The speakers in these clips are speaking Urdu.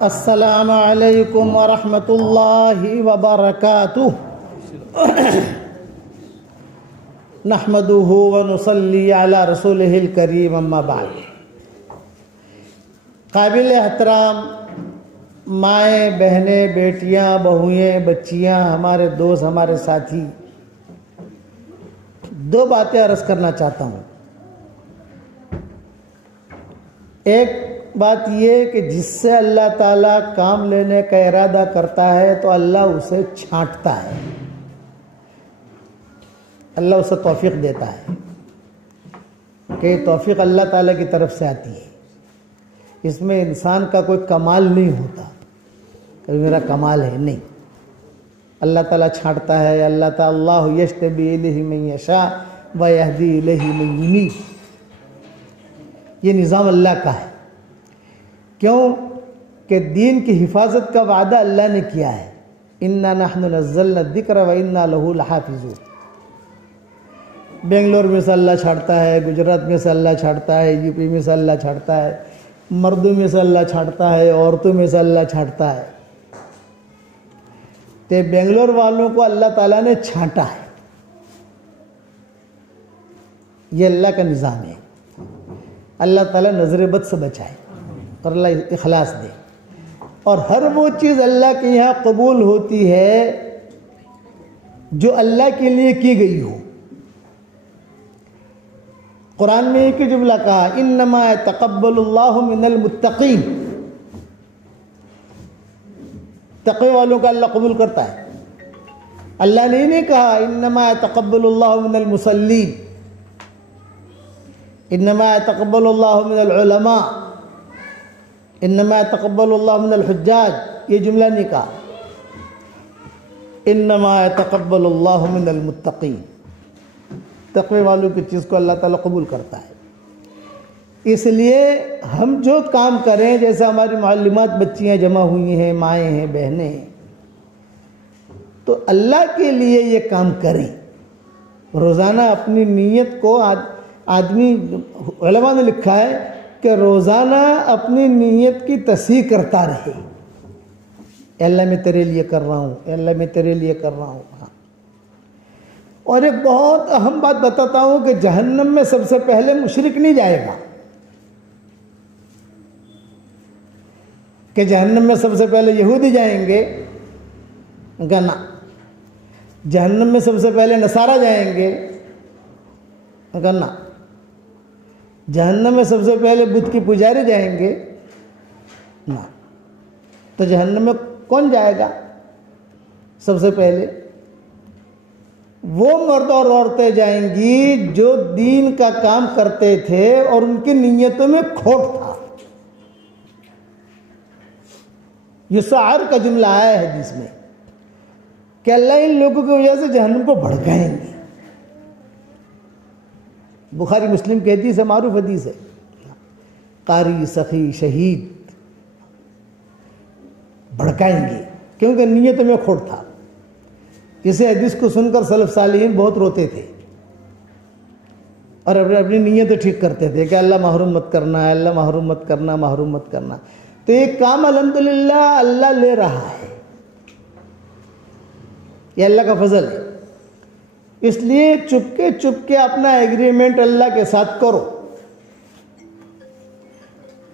السلام علیکم ورحمۃ اللہ وبرکاتہ نحمدہ ونصلی علی رسولہ الکریم اما بعد۔ قابل احترام مائیں، بہنیں، بیٹیاں، بہوئیں، بچیاں، ہمارے دوست، ہمارے ساتھی، دو باتیں عرض کرنا چاہتا ہوں۔ ایک بات یہ کہ جس سے اللہ تعالیٰ کام لینے کا ارادہ کرتا ہے تو اللہ اسے چھانٹتا ہے، اللہ اسے توفیق دیتا ہے کہ یہ توفیق اللہ تعالیٰ کی طرف سے آتی ہے۔ اس میں انسان کا کوئی کمال نہیں ہوتا کہ میرا کمال ہے، نہیں، اللہ تعالیٰ چھانٹتا ہے۔ اللہ تعالیٰ اللہ یجتبی الیہ من یشاء ویہدی الیہ من ینیب، یہ نظام اللہ کا ہے۔ کیوں کہ دین کی حفاظت کا وعدہ اللہ نے کیا ہے، انا نحن نزلنا الذکر وانا لہ لحافظون۔ بنگلور میں سے اللہ چھاڑتا ہے، گجرات میں سے اللہ چھاڑتا ہے، یو پی میں سے اللہ چھاڑتا ہے، مردوں میں سے اللہ چھاڑتا ہے، عورتوں میں سے اللہ چھاڑتا ہے۔ تو بنگلور والوں کو اللہ تعالیٰ نے چھانٹا ہے، یہ اللہ کا نظام ہے۔ اللہ تعالیٰ نظر بد سے بچائے اور اللہ اخلاص دے، اور ہر وہ چیز اللہ کے یہاں قبول ہوتی ہے جو اللہ کے لیے کی گئی ہو۔ قرآن میں ایک ہی جملہ کہا، انما یتقبل اللہ من المتقین، تقوی والوں کا اللہ قبول کرتا ہے۔ اللہ نے نہیں کہا انما یتقبل اللہ من المصلین، انما یتقبل اللہ من العلماء، انما یتقبل اللہ من الحجاج، یہ جملہ نہیں کہا، انما یتقبل اللہ من المتقین، تقوی والوں کی چیز کو اللہ تعالیٰ قبول کرتا ہے۔ اس لیے ہم جو کام کریں، جیسے ہماری معلمات بچیاں جمع ہوئی ہیں، مائیں ہیں، بہنیں ہیں، تو اللہ کے لیے یہ کام کریں۔ روزانہ اپنی نیت کو آدمی، علماء نے لکھا ہے کہ روزانہ اپنی نیت کی تصحیح کرتا رہے، اے اللہ میں تیرے لیے کر رہا ہوں، اے اللہ میں تیرے لیے کر رہا ہوں۔ اور ایک بہت اہم بات بتاتا ہوں کہ جہنم میں سب سے پہلے مشرک نہیں جائے گا، کہ جہنم میں سب سے پہلے یہودی جائیں گے، گنا، جہنم میں سب سے پہلے نصارہ جائیں گے، گنا، جہنم میں سب سے پہلے بت کی پجاری جائیں گے، نہ۔ تو جہنم میں کون جائے گا سب سے پہلے؟ وہ مرد اور عورتیں جائیں گی جو دین کا کام کرتے تھے اور ان کی نیتوں میں کھوٹ تھا۔ یہ سعر کا جملہ آیا ہے حدیث میں کہ اللہ ان لوگوں کی وجہ سے جہنم کو بھڑکائیں گے۔ بخاری مسلم کی حدیث ہے، معروف حدیث ہے، قاری، سخی، شہید بھڑکائیں گے کیونکہ نیت میں کھوٹ تھا۔ اسے حدیث کو سن کر سلف صالحین بہت روتے تھے اور اپنی نیتیں ٹھیک کرتے تھے کہ اللہ محروم مت کرنا ہے، اللہ محروم مت کرنا، محروم مت کرنا۔ تو یہ کام الحمدللہ اللہ لے رہا ہے، یہ اللہ کا فضل ہے۔ اس لیے چپ کے اپنا ایگریمنٹ اللہ کے ساتھ کرو۔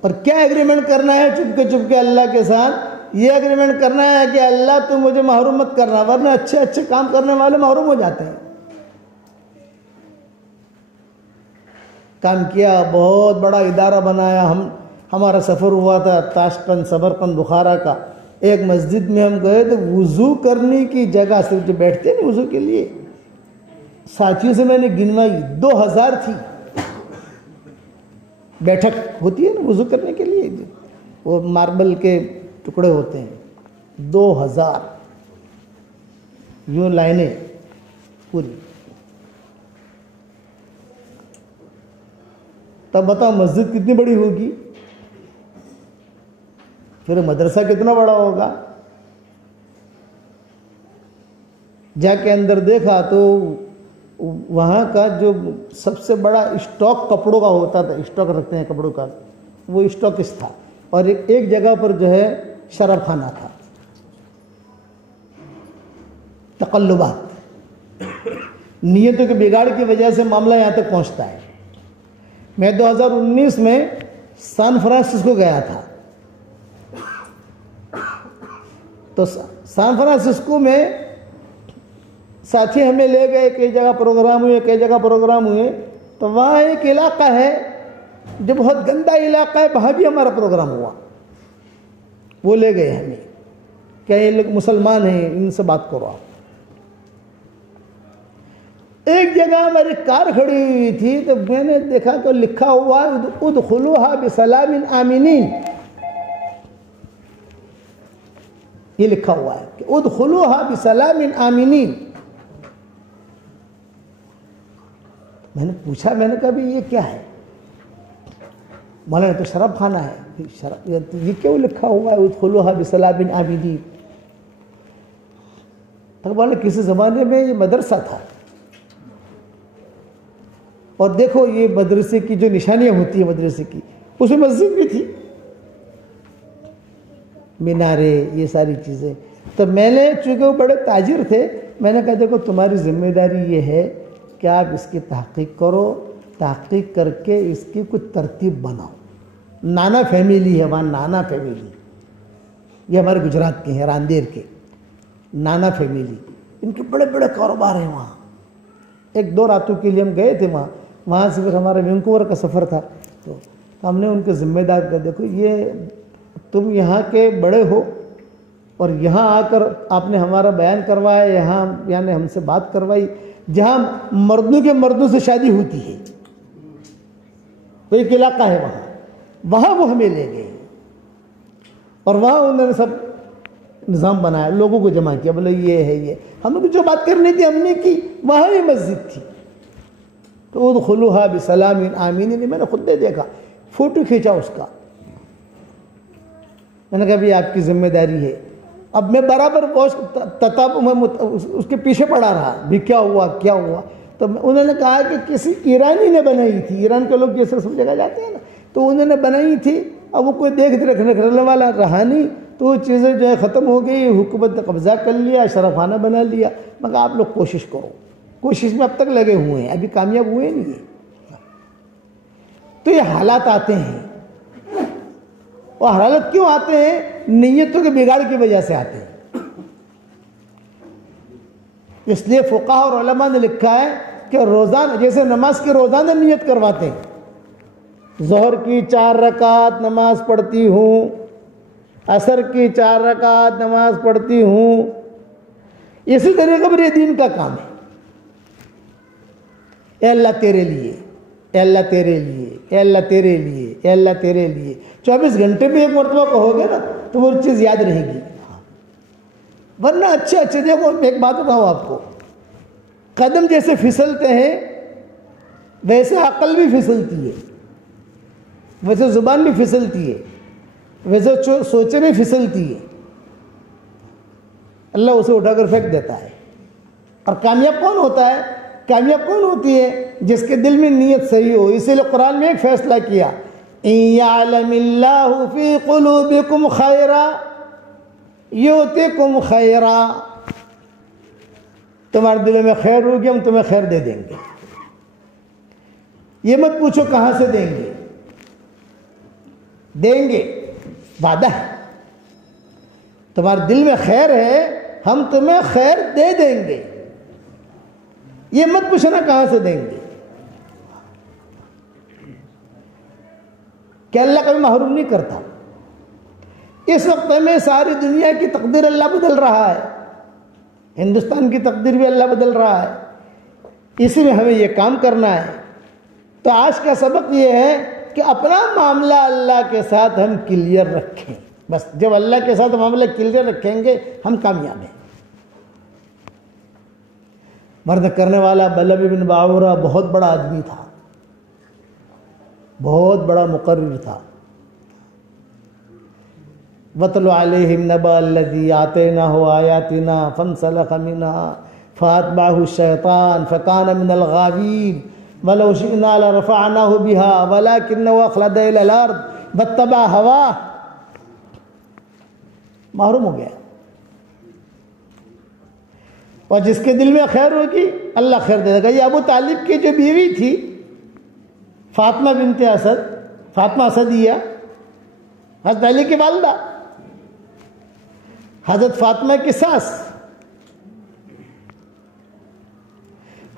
اور کیا ایگریمنٹ کرنا ہے چپ کے اللہ کے ساتھ؟ یہ ایگریمنٹ کرنا ہے کہ اللہ تو مجھے محروم مت کرنا، ورنہ اچھے اچھے کام کرنے والے محروم ہو جاتے ہیں۔ کام کیا، بہت بڑا ادارہ بنایا، ہمارا سفر ہوا تھا تاشقند، سمرقند، بخارا کا۔ ایک مسجد میں ہم گئے تو وضو کرنے کی جگہ، صرف جو بیٹھتے ہیں نا وضو کے لیے، ساتھیوں سے میں نے گنوائی 2000 تھی۔ بیٹھک ہوتی ہے نا وضو کرنے کے لیے، وہ ماربل کے ٹکڑے ہوتے ہیں، 2000 یوں لائنیں پوری۔ تب بتاؤ مسجد کتنی بڑی ہوگی، پھر مدرسہ کتنا بڑا ہوگا۔ جا کے اندر دیکھا تو وہاں کا جو سب سے بڑا اسٹاک کپڑوں کا ہوتا تھا، اسٹاک رکھتے ہیں کپڑوں کا، وہ اسٹاک تھا، اور ایک جگہ پر جو ہے شراب خانہ تھا. تقلبات، نیتوں کے بگاڑ کی وجہ سے معاملہ یہاں تک پہنچتا ہے. میں 2019 میں سان فرانسسکو گیا تھا. تو سان فرانسسکو میں ساتھی ہمیں لے گئے، کئی جگہ پروگرام ہوئے. تو وہاں ایک علاقہ ہے جو بہت گندا علاقہ ہے، وہاں بھی ہمارا پروگرام ہوا. وہ لے گئے ہمیں کہ یہ لوگ مسلمان ہیں، ان سے بات کرو آپ. ایک جگہ ہماری کار کھڑی ہوئی تھی تو میں نے دیکھا تو لکھا ہوا ادخلوها بسلام آمنین. یہ لکھا ہوا ہے کہ ادخلوها بسلام آمنین. میں نے پوچھا، میں نے کہا بھی یہ کیا ہے؟ مولانا تو شراب خانہ ہے، یہ کیوں لکھا ہوا ہے ادخلوها بسلام آمنین؟ تو بولے کسی زمانے میں یہ مدرسہ تھا، اور دیکھو یہ مدرسے کی جو نشانیاں ہوتی ہیں مدرسے کی، اس میں مسجد بھی تھی، مینارے، یہ ساری چیزیں. تو میں نے، چونکہ وہ بڑے تاجر تھے، میں نے کہا دیکھو تمہاری ذمہ داری یہ ہے کہ آپ اس کی تحقیق کرو، تحقیق کر کے اس کی کچھ ترتیب بناؤ. نانا فیملی ہے وہاں، نانا فیملی، یہ ہمارے گجرات کے ہیں، راندیر کے نانا فیملی. ان کے بڑے بڑے کاروبار ہیں وہاں. 1-2 راتوں کے لیے ہم گئے تھے وہاں سے پھر ہمارا وینکوور کا سفر تھا. تو ہم نے ان کے ذمہ دار کہا دیکھو یہ تم یہاں کے بڑے ہو اور یہاں آ کر آپ نے ہمارا بیان کروایا، یہاں یعنی ہم سے بات کروائی جہاں مردوں کے مردوں سے شادی ہوتی ہے. تو ایک علاقہ ہے وہاں وہ ہمیں لے گئے اور وہاں انہوں نے سب نظام بنایا، لوگوں کو جمع کیا، بولے یہ ہے یہ. ہم نے جو بات کرنی تھی ہم نے کی. وہاں ہی مسجد تھی. تو ادخلوها بسلام آمنین. میں نے خود نے دیکھا، فوٹو کھینچا اس کا. میں نے کہا بھی آپ کی ذمہ داری ہے. اب میں برابر اس کے پیچھے پڑا رہا بھی کیا ہوا. تو انہوں نے کہا کہ کسی ایرانی نے بنائی تھی. ایران کے لوگ جیسے سب جگہ جاتے ہیں نا، تو انہوں نے بنائی تھی. اب وہ کوئی دیکھ رکھنے والا رہا نہیں، تو وہ چیزیں جو ہے ختم ہو گئی. حکومت نے قبضہ کر لیا، شراب خانہ بنا لیا. مگر آپ لوگ کوشش کرو. کوشش میں اب تک لگے ہوئے ہیں، ابھی کامیاب ہوئے نہیں ہیں. تو یہ حالات آتے ہیں. اور حالات کیوں آتے ہیں؟ نیتوں کے بگاڑ کی وجہ سے آتے ہیں. اس لیے فقہاء اور علماء نے لکھا ہے کہ روزانہ، جیسے نماز کی روزانہ نیت کرواتے ہیں، ظہر کی 4 رکعت نماز پڑھتی ہوں، عصر کی 4 رکعت نماز پڑھتی ہوں. اسی طریقے پر یہ دین کا کام ہے. اے اللہ تیرے لیے، اے اللہ تیرے لیے، اے اللہ تیرے لیے، اے اللہ تیرے لیے. 24 گھنٹے میں ایک مرتبہ کہو گے نا تو وہ چیز یاد رہے گی. ورنہ اچھے دیکھو ایک بات بتاؤں آپ کو، قدم جیسے پھسلتے ہیں ویسے عقل بھی پھسلتی ہے، ویسے زبان بھی پھسلتی ہے، ویسے سوچیں بھی پھسلتی ہے. اللہ اسے اٹھا کر پھینک دیتا ہے. اور کامیاب کون ہوتا ہے؟ کامیاب کون ہوتی ہے؟ جس کے دل میں نیت صحیح ہو. اسی لیے قرآن میں ایک فیصلہ کیا، اِن یعلم اللہ فی قلوبکم خیرا یؤتکم خیرا. تمہارے دل میں خیر ہوگی ہم تمہیں خیر دے دیں گے. یہ مت پوچھو کہاں سے دیں گے، دیں گے، وعدہ ہے. تمہارے دل میں خیر ہے ہم تمہیں خیر دے دیں گے. یہ مت پوچھنا کہاں سے دیں گے. کہ اللہ کبھی محروم نہیں کرتا. اس وقت میں ساری دنیا کی تقدیر اللہ بدل رہا ہے، ہندوستان کی تقدیر بھی اللہ بدل رہا ہے. اسی میں ہمیں یہ کام کرنا ہے. تو آج کا سبق یہ ہے کہ اپنا معاملہ اللہ کے ساتھ ہم کلیئر رکھیں. بس جب اللہ کے ساتھ معاملہ کلیئر رکھیں گے ہم کامیاب ہیں. مرد کرنے والا بلب بن باورہ بہت بڑا آدمی تھا، بہت بڑا مقرر تھا. وَاتْلُ عَلَيْهِمْ نَبَأَ الَّذِي آتَيْنَاهُ آيَاتِنَا فَانْسَلَخَ مِنْهَا فَأَتْبَعَهُ الشَّيْطَانُ فَكَانَ مِنَ الْغَاوِينَ وَلَوْ شِئْنَا لَرَفَعْنَاهُ بِهَا وَلَكِنَّهُ أَخْلَدَ إِلَى الْأَرْضِ وَاتَّبَعَ هَوَاهُ. محروم ہو گیا. اور جس کے دل میں خیر ہوگی اللہ خیر دے گا. یہ ابو طالب کی جو بیوی تھی فاطمہ بنت اسد، فاطمہ اسدیہ، حضرت علی کی والدہ، حضرت فاطمہ کی ساس.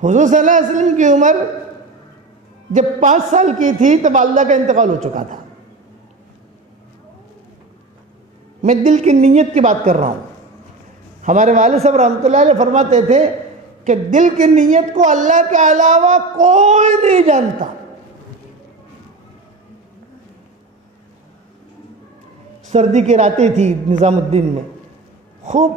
حضور صلی اللہ علیہ وسلم کی عمر جب 5 سال کی تھی تو والدہ کا انتقال ہو چکا تھا. میں دل کی نیت کی بات کر رہا ہوں. ہمارے والد صاحب رحمۃ اللہ علیہ فرماتے تھے کہ دل کی نیت کو اللہ کے علاوہ کوئی نہیں جانتا. سردی کی راتیں تھی نظام الدین میں، خوب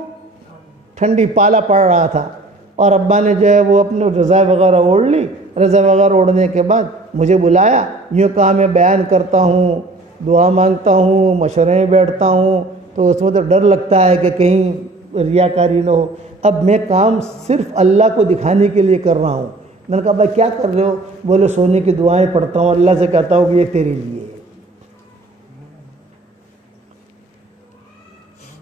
ٹھنڈی پالا پڑ رہا تھا، اور ابا نے جو ہے وہ اپنے رضا وغیرہ اوڑھ لی. رضا وغیرہ اوڑھنے کے بعد مجھے بلایا. یوں کہا میں بیان کرتا ہوں، دعا مانگتا ہوں، مشورے میں بیٹھتا ہوں، تو اس میں تو ڈر لگتا ہے کہ کہیں ریاکاری نہ ہو. اب میں کام صرف اللہ کو دکھانے کے لیے کر رہا ہوں. میں نے کہا بھائی کیا کر رہے ہو؟ بولے سونے کی دعائیں پڑھتا ہوں، اللہ سے کہتا ہوں کہ یہ تیرے لیے ہے.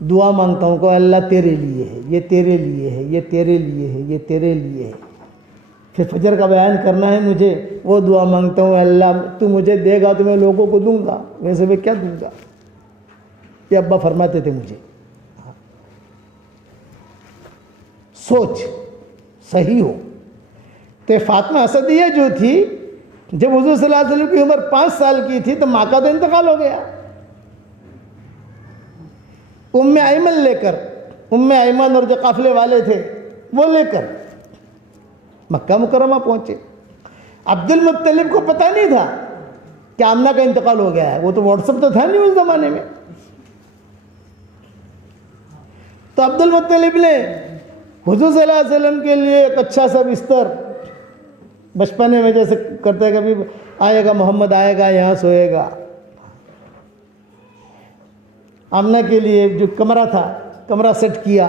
دعا مانگتا ہوں کہ اللہ تیرے لیے ہے، یہ تیرے لیے ہے، یہ تیرے لیے ہے، یہ تیرے لیے ہے. پھر فجر کا بیان کرنا ہے مجھے، وہ دعا مانگتا ہوں اللہ تو مجھے دے گا تو میں لوگوں کو دوں گا، ویسے میں کیا دوں گا. یہ ابا فرماتے تھے مجھے. سوچ صحیح ہو. تو فاطمہ اسدیہ جو تھی، جب حضور صلی اللہ علیہ وسلم کی عمر 5 سال کی تھی تو ماں کا تو انتقال ہو گیا. ام ایمن لے کر، ام ایمن اور جو قافلے والے تھے وہ لے کر مکہ مکرمہ پہنچے. عبد المطلب کو پتہ نہیں تھا کہ آمنہ کا انتقال ہو گیا ہے. وہ تو واٹس ایپ تو تھا نہیں اس زمانے میں. تو عبد المطلب نے حضور صلی اللہ علیہ وسلم کے لیے ایک اچھا سا بستر، بچپنے میں جیسے کرتے کبھی آئے گا محمد آئے گا یہاں سوئے گا. آمنہ کے لیے جو کمرہ تھا، کمرہ سیٹ کیا،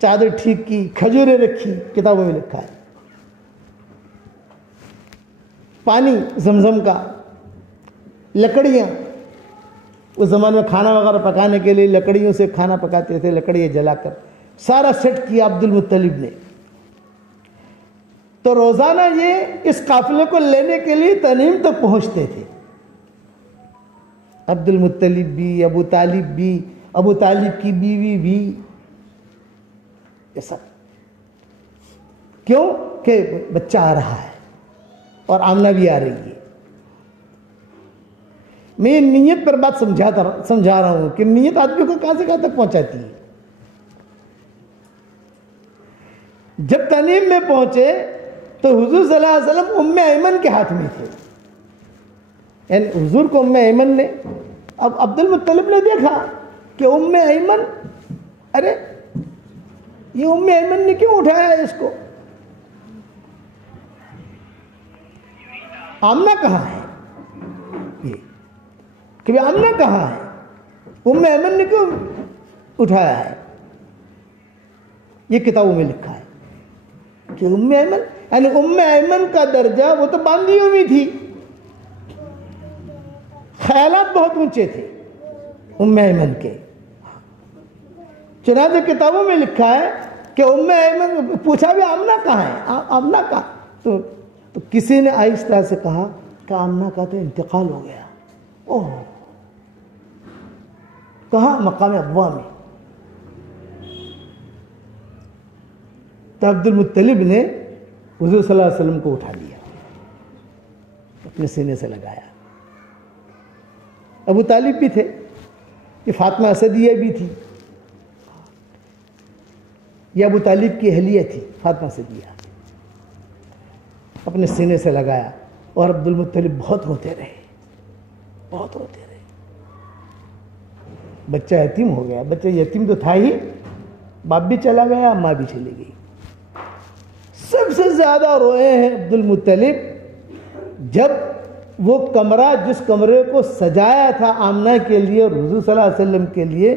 چادر ٹھیک کی، کھجوریں رکھی، کتابوں میں لکھا ہے. پانی زمزم کا، لکڑیاں، اس زمانے میں کھانا وغیرہ پکانے کے لیے لکڑیوں سے کھانا پکاتے تھے، لکڑیاں جلا کر سارا سیٹ کیا عبد المطلب نے. تو روزانہ یہ اس قافلے کو لینے کے لیے تنعیم تک پہنچتے تھے. عبد المطلب بھی، ابو طالب بھی، ابو طالب کی بیوی بھی، یہ سب. کیوں کہ بچہ آ رہا ہے اور آمنہ بھی آ رہی ہے. میں یہ نیت پر بات سمجھا رہا ہوں کہ نیت آدمی کو کہاں سے کہاں تک پہنچاتی ہے. جب تنعیم میں پہنچے تو حضور صلی اللہ علیہ وسلم ام ایمن کے ہاتھ میں تھے. یعنی حضور کو ام ایمن نے، اب عبد المطلب نے دیکھا کہ ام ایمن، ارے یہ ام ایمن نے کیوں اٹھایا ہے اس کو؟ آمنہ کہاں ہے؟ یہ کہ آمنہ کہاں ہے؟ ام ایمن نے کیوں اٹھایا ہے؟ یہ کتابوں میں لکھا ہے کہ ام ایمن، یعنی ام ایمن کا درجہ، وہ تو باندیوں میں تھی، خیالات بہت اونچے تھے ام ایمن کے. چنانچہ کتابوں میں لکھا ہے کہ ام ایمن پوچھا بھی آمنہ کہاں ہے، آمنہ کہاں؟ تو کسی نے آہستہ سے کہا کہ آمنہ کا تو انتقال ہو گیا. اوہ، کہاں؟ مقام ابوا میں. تو عبد المطلب نے حضور صلی اللہ علیہ وسلم کو اٹھا لیا، اپنے سینے سے لگایا. ابو طالب بھی تھے، یہ فاطمہ اسدیہ بھی تھی، یہ ابو طالب کی اہلیہ تھی فاطمہ اسدیہ. اپنے سینے سے لگایا اور عبد المطلب بہت روتے رہے، بہت روتے رہے. بچہ یتیم ہو گیا. بچہ یتیم تو تھا ہی، باپ بھی چلا گیا، ماں بھی چلی گئی. سب سے زیادہ روئے ہیں عبد المطلب جب وہ کمرہ، جس کمرے کو سجایا تھا آمنہ کے لیے اور حضور صلی اللہ علیہ وسلم کے لیے،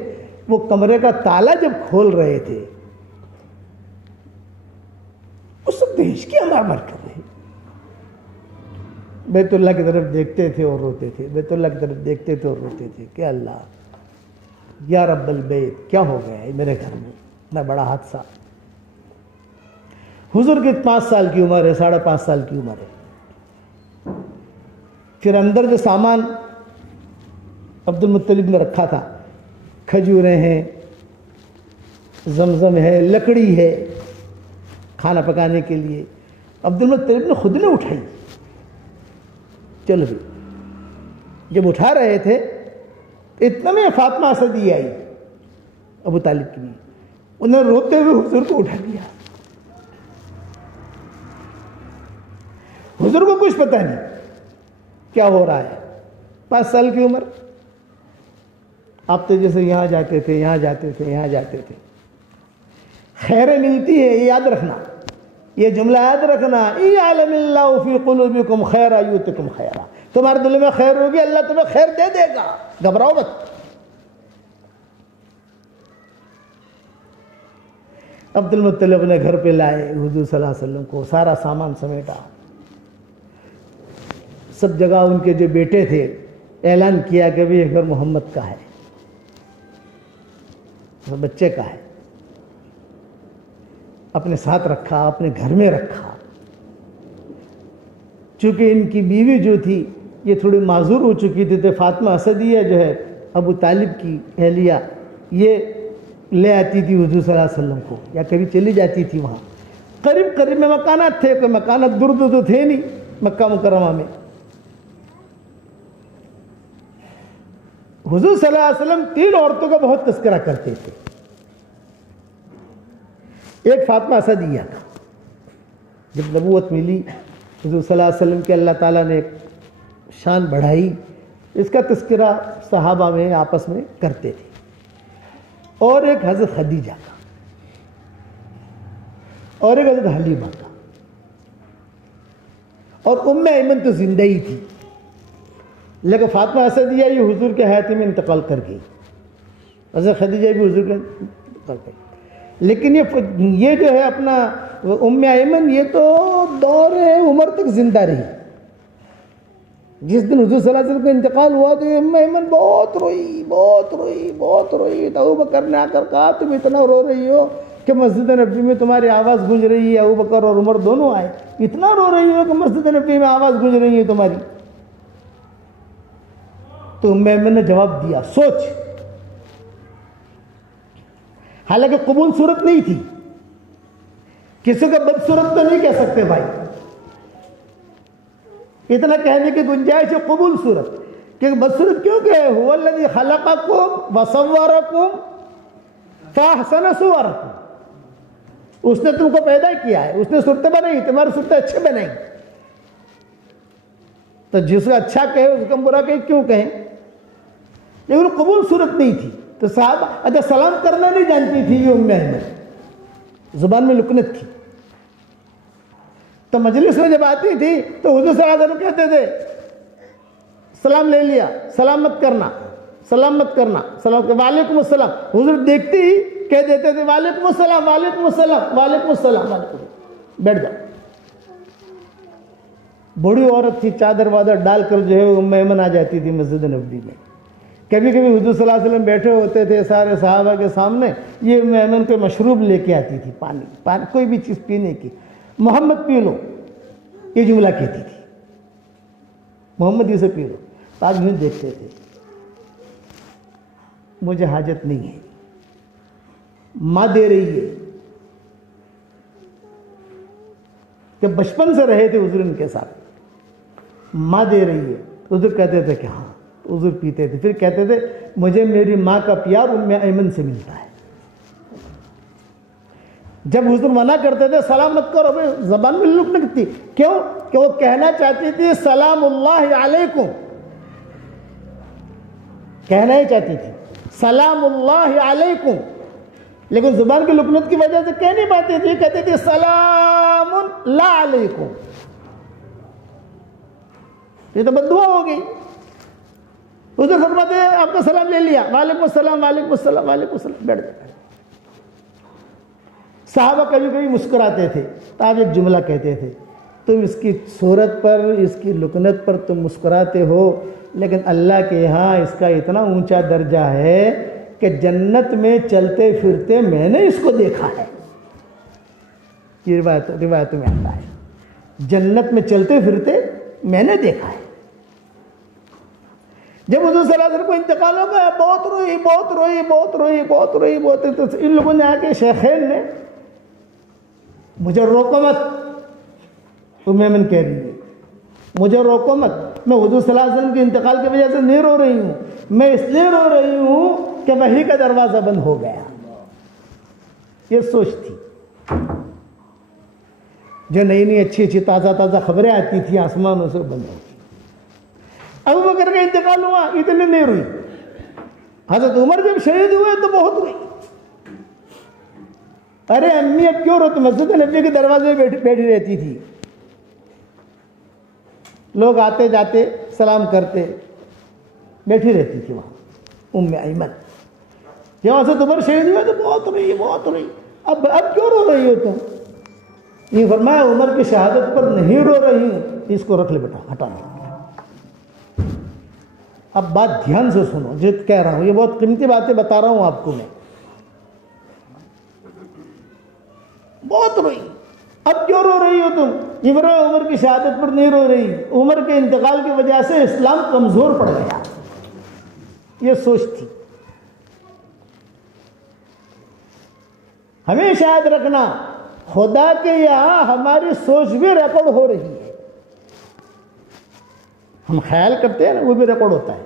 وہ کمرے کا تالا جب کھول رہے تھے، اس وقت ہچکیاں مار مار کر رہے، بیت اللہ کی طرف دیکھتے تھے اور روتے تھے، بیت اللہ کی طرف دیکھتے تھے اور روتے تھے کہ اللہ یا رب البیت کیا ہو گیا ہے میرے گھر میں بڑا حادثہ. حضور کی 5 سال کی عمر ہے، 5.5 سال کی عمر ہے. پھر اندر جو سامان عبد المطلب نے رکھا تھا، کھجوریں ہیں، زمزم ہے، لکڑی ہے کھانا پکانے کے لیے، عبد المطلب نے خود نے اٹھائی. چلو بھی جب اٹھا رہے تھے اتنا میں فاطمہ اسدی آئی ابو طالب کی بھی، انہوں نے روتے ہوئے حضور کو اٹھا دیا. حضور کو کچھ پتہ نہیں کیا ہو رہا ہے، 5 سال کی عمر. آپ تو جیسے یہاں جاتے تھے، یہاں جاتے تھے، یہاں جاتے تھے. خیریں ملتی ہے، یہ یاد رکھنا، یہ جملہ یاد رکھنا، اِعْلَمِ اللَّهُ فِي قُلُوبِكُمْ خَيْرًا يُؤْتِكُمْ خَيْرًا. تمہارے دل میں خیر ہوگی، اللہ تمہیں خیر دے دے گا، گھبراؤ مت. عبد المطلب نے گھر پہ لائے حضور صلی اللہ علیہ وسلم کو، سارا سامان سمیٹا. سب جگہ ان کے جو بیٹے تھے اعلان کیا کہ یہ گھر محمد کا ہے، بچے کا ہے. اپنے ساتھ رکھا، اپنے گھر میں رکھا. چونکہ ان کی بیوی جو تھی یہ تھوڑی معذور ہو چکی تھی، تو فاطمہ اسدیہ جو ہے ابو طالب کی اہلیہ، یہ لے آتی تھی حضور صلی اللہ علیہ وسلم کو، یا کبھی چلی جاتی تھی وہاں. قریب قریب میں مکانات تھے، کوئی مکانات دور دور تو تھے نہیں مکہ مکرمہ میں. حضور صلی اللہ علیہ وسلم 3 عورتوں کا بہت تذکرہ کرتے تھے. ایک فاطمہ اسدیہ کا، جب نبوت ملی حضور صلی اللہ علیہ وسلم کے اللہ تعالیٰ نے ایک شان بڑھائی، اس کا تذکرہ صحابہ میں آپس میں کرتے تھے. اور ایک حضرت خدیجہ کا، اور ایک حضرت حلیمہ کا. اور ایمن تو زندہ ہی تھی، لیکن فاطمہ اسدیہ یہ حضور کے حیات میں انتقال کر گئی، حضرت خدیجہ بھی حضور کے انتقال کر گئی. لیکن یہ جو ہے اپنا ایمن، یہ تو دور عمر تک زندہ رہی. جس دن حضور صلی اللہ علیہ وسلم کا انتقال ہوا تو ایمن بہت روئی، بہت روئی، بہت روئی. تو ابو بکر نے آ کر کہا تم اتنا رو رہی ہو کہ مسجد نبوی میں تمہاری آواز گونج رہی ہے. ابو بکر اور عمر دونوں آئے، اتنا رو رہی ہو کہ مسجد نبوی میں آواز گونج رہی ہے تمہاری. تو ایمن نے جواب دیا، سوچ. حالانکہ قبول صورت نہیں تھی، کسی کو بد صورت تو نہیں کہہ سکتے بھائی، اتنا کہنے کی گنجائش ہے قبول صورت. کہ بد صورت کیوں کہ هو الذی خلقکم وصورکم فاحسن صورکم، اس نے تم کو پیدا کیا ہے، اس نے صورتیں بنائی، تمہاری صورتیں اچھے بنائی. تو جس کو اچھا کہے اس کو برا کہے کیوں کہیں. لیکن قبول صورت نہیں تھی. تو صحابہ اچھا سلام کرنا نہیں جانتی تھی یہ ایمن، زبان میں لکنت تھی. تو مجلس میں جب آتی تھی تو حضور صلی اللہ علیہ وسلم کہتے تھے سلام لے لیا، سلام مت کرنا، سلام مت کرنا، سلام وعلیکم السلام. حضور دیکھتی ہی کہہ دیتے تھے وعلیکم السلام، وعلیکم السلام، وعلیکم السلام، وعلیکم السلام. بیٹھ جاؤ. بوڑھی عورت تھی، چادر وادر ڈال کر جو ہے ایمن آ جاتی تھی مسجد نبوی میں. کبھی کبھی حضور صلی اللہ علیہ وسلم بیٹھے ہوتے تھے سارے صحابہ کے سامنے، یہ ایمن کوئی مشروب لے کے آتی تھی، پانی کوئی بھی چیز پینے کی. محمد پی لو، یہ جملہ کہتی تھی، محمد اسے پی لو. آپ یوں دیکھتے تھے، مجھے حاجت نہیں ہے، ماں دے رہی ہے. کہ بچپن سے رہے تھے حضور ان کے ساتھ، ماں دے رہی ہے. حضور کہتے تھے کہ ہاں، حضور پیتے تھے. پھر کہتے تھے مجھے میری ماں کا پیار ایمن سے ملتا ہے. جب حضور منع کرتے تھے سلام مت کرو، زبان میں لکنت تھی. کیوں؟ کہ وہ کہنا چاہتی تھی سلام اللہ علیکم، کہنا ہی چاہتی تھی سلام اللہ علیکم، لیکن زبان کی لکنت کی وجہ سے کہہ نہیں پاتی تھی. کہتے تھے سلام لا علیکم، یہ تو بد دعا ہو گئی. حضور فرماتے ہیں آپ کا سلام لے لیا، وعلیکم السلام، وعلیکم السلام، وعلیکم السلام، بیٹھ جاتے. صحابہ کبھی کبھی مسکراتے تھے تو آپ ایک جملہ کہتے تھے، تم اس کی صورت پر، اس کی لکنت پر تم مسکراتے ہو، لیکن اللہ کے یہاں اس کا اتنا اونچا درجہ ہے کہ جنت میں چلتے پھرتے میں نے اس کو دیکھا ہے. یہ روایتوں میں آتا ہے جنت میں چلتے پھرتے میں نے دیکھا ہے. جب حضور صلی اللہ علیہ وسلم کو انتقال ہو گیا بہت روئی تو ان لوگوں نے آ کے شیخین نے مجھے روکو مت. ام ایمن کہہ رہی ہے مجھے روکو مت, میں حضور صلی اللہ علیہ وسلم کے انتقال کی وجہ سے نہیں رو رہی ہوں, میں اس لیے رو رہی ہوں کہ وحی کا دروازہ بند ہو گیا. یہ سوچ تھی. جو نئی نئی اچھی تازہ خبریں آتی تھیں آسمانوں سے بند ہو گئی. ابو بکر کا انتقال ہوا اتنے نہیں روئی. حضرت عمر جب شہید ہوئے تو بہت روئی. ارے امی اب کیوں روتے, مسجد نبی کے دروازے میں بیٹھی رہتی تھی, لوگ آتے جاتے سلام کرتے, بیٹھی رہتی تھی وہاں ام ایمن. جب حضرت عمر شہید ہوئے تو بہت روئی. اب کیوں رو رہی ہو تم؟ یہ فرمایا عمر کی شہادت پر نہیں رو رہی ہوں, اس کو رکھ لے بیٹا, ہٹا لے. اب بات دھیان سے سنو جو کہہ رہا ہوں, یہ بہت قیمتی باتیں بتا رہا ہوں آپ کو میں. بہت روئی. اب کیوں رو رہی ہو تم؟ عمر کی شہادت پر نہیں رو رہی, عمر کے انتقال کی وجہ سے اسلام کمزور پڑ گیا. یہ سوچ تھی. ہمیشہ یاد رکھنا خدا کے یہاں ہماری سوچ بھی ریکارڈ ہو رہی ہے. ہم خیال کرتے ہیں نا وہ بھی ریکارڈ ہوتا ہے,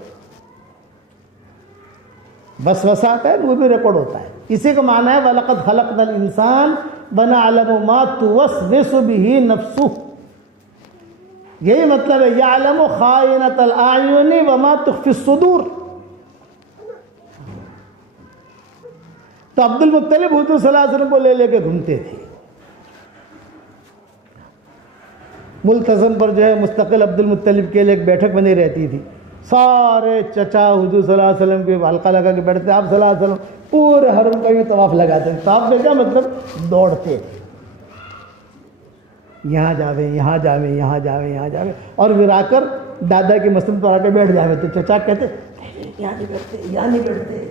وسوسہ آتا ہے وہ بھی ریکارڈ ہوتا ہے. اسی کا معنی ہے وَلَقَدْ خَلَقْنَا الْإِنسَانَ وَنَعْلَمُ مَا تُوَسْوِسُ بِهِ نَفْسُهُ. یہی مطلب ہے يَعْلَمُ خَائِنَةَ الْأَعْيُنِ وَمَا تُخْفِي الصُّدُورُ. تو عبد المطلب حضور صلی اللہ علیہ وسلم کو لے کے گھومتے تھے. ملتزم پر جو ہے مستقل عبد المطلب کے لیے ایک بیٹھک بنی رہتی تھی. سارے چچا حضور صلی اللہ علیہ وسلم کے حلقہ لگا کے بیٹھتے. آپ صلی اللہ علیہ وسلم پورے حرم کا یہ طواف لگاتے تھے. طواف میں کیا مطلب دوڑتے تھے, یہاں جاوے اور پھر آ کر دادا کے مسند پر آ کے بیٹھ جاوے. تو چچا کہتے یہاں نہیں بیٹھتے,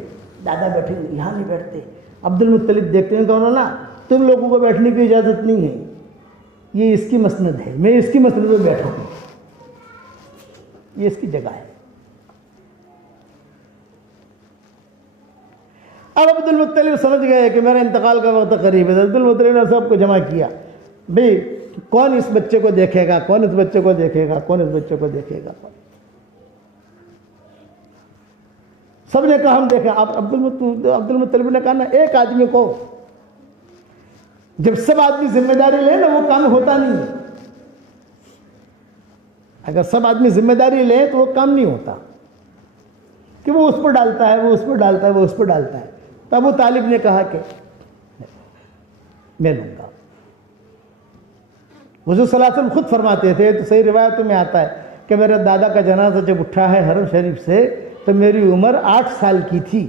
دادا بیٹھے یہاں نہیں بیٹھتے. عبد المطلب دیکھتے ہیں کہنا نا تم لوگوں کو بیٹھنے کی اجازت نہیں ہے, یہ اس کی مسند ہے, میں اس کی مسند میں بیٹھا ہوں, یہ اس کی جگہ ہے. اب عبد المطلب سمجھ گئے کہ میرا انتقال کا وقت قریب ہے. عبد المطلب نے سب کو جمع کیا, بھئی کون اس بچے کو دیکھے گا, کون اس بچے کو دیکھے گا, کون اس بچے کو دیکھے گا. سب نے کہا ہم دیکھیں. اب عبد المطلب نے کہا نا ایک آدمی کو, جب سب آدمی ذمہ داری لے نا وہ کام ہوتا نہیں ہے. اگر سب آدمی ذمہ داری لے تو وہ کام نہیں ہوتا, کہ وہ اس پر ڈالتا ہے, وہ اس پر ڈالتا ہے, وہ اس پر ڈالتا ہے. تو ابو طالب نے کہا کہ میں لوں گا. حضور صلی اللہ علیہ وسلم خود فرماتے تھے, تو صحیح روایتوں میں آتا ہے کہ میرے دادا کا جنازہ جب اٹھا ہے حرم شریف سے تو میری عمر 8 سال کی تھی,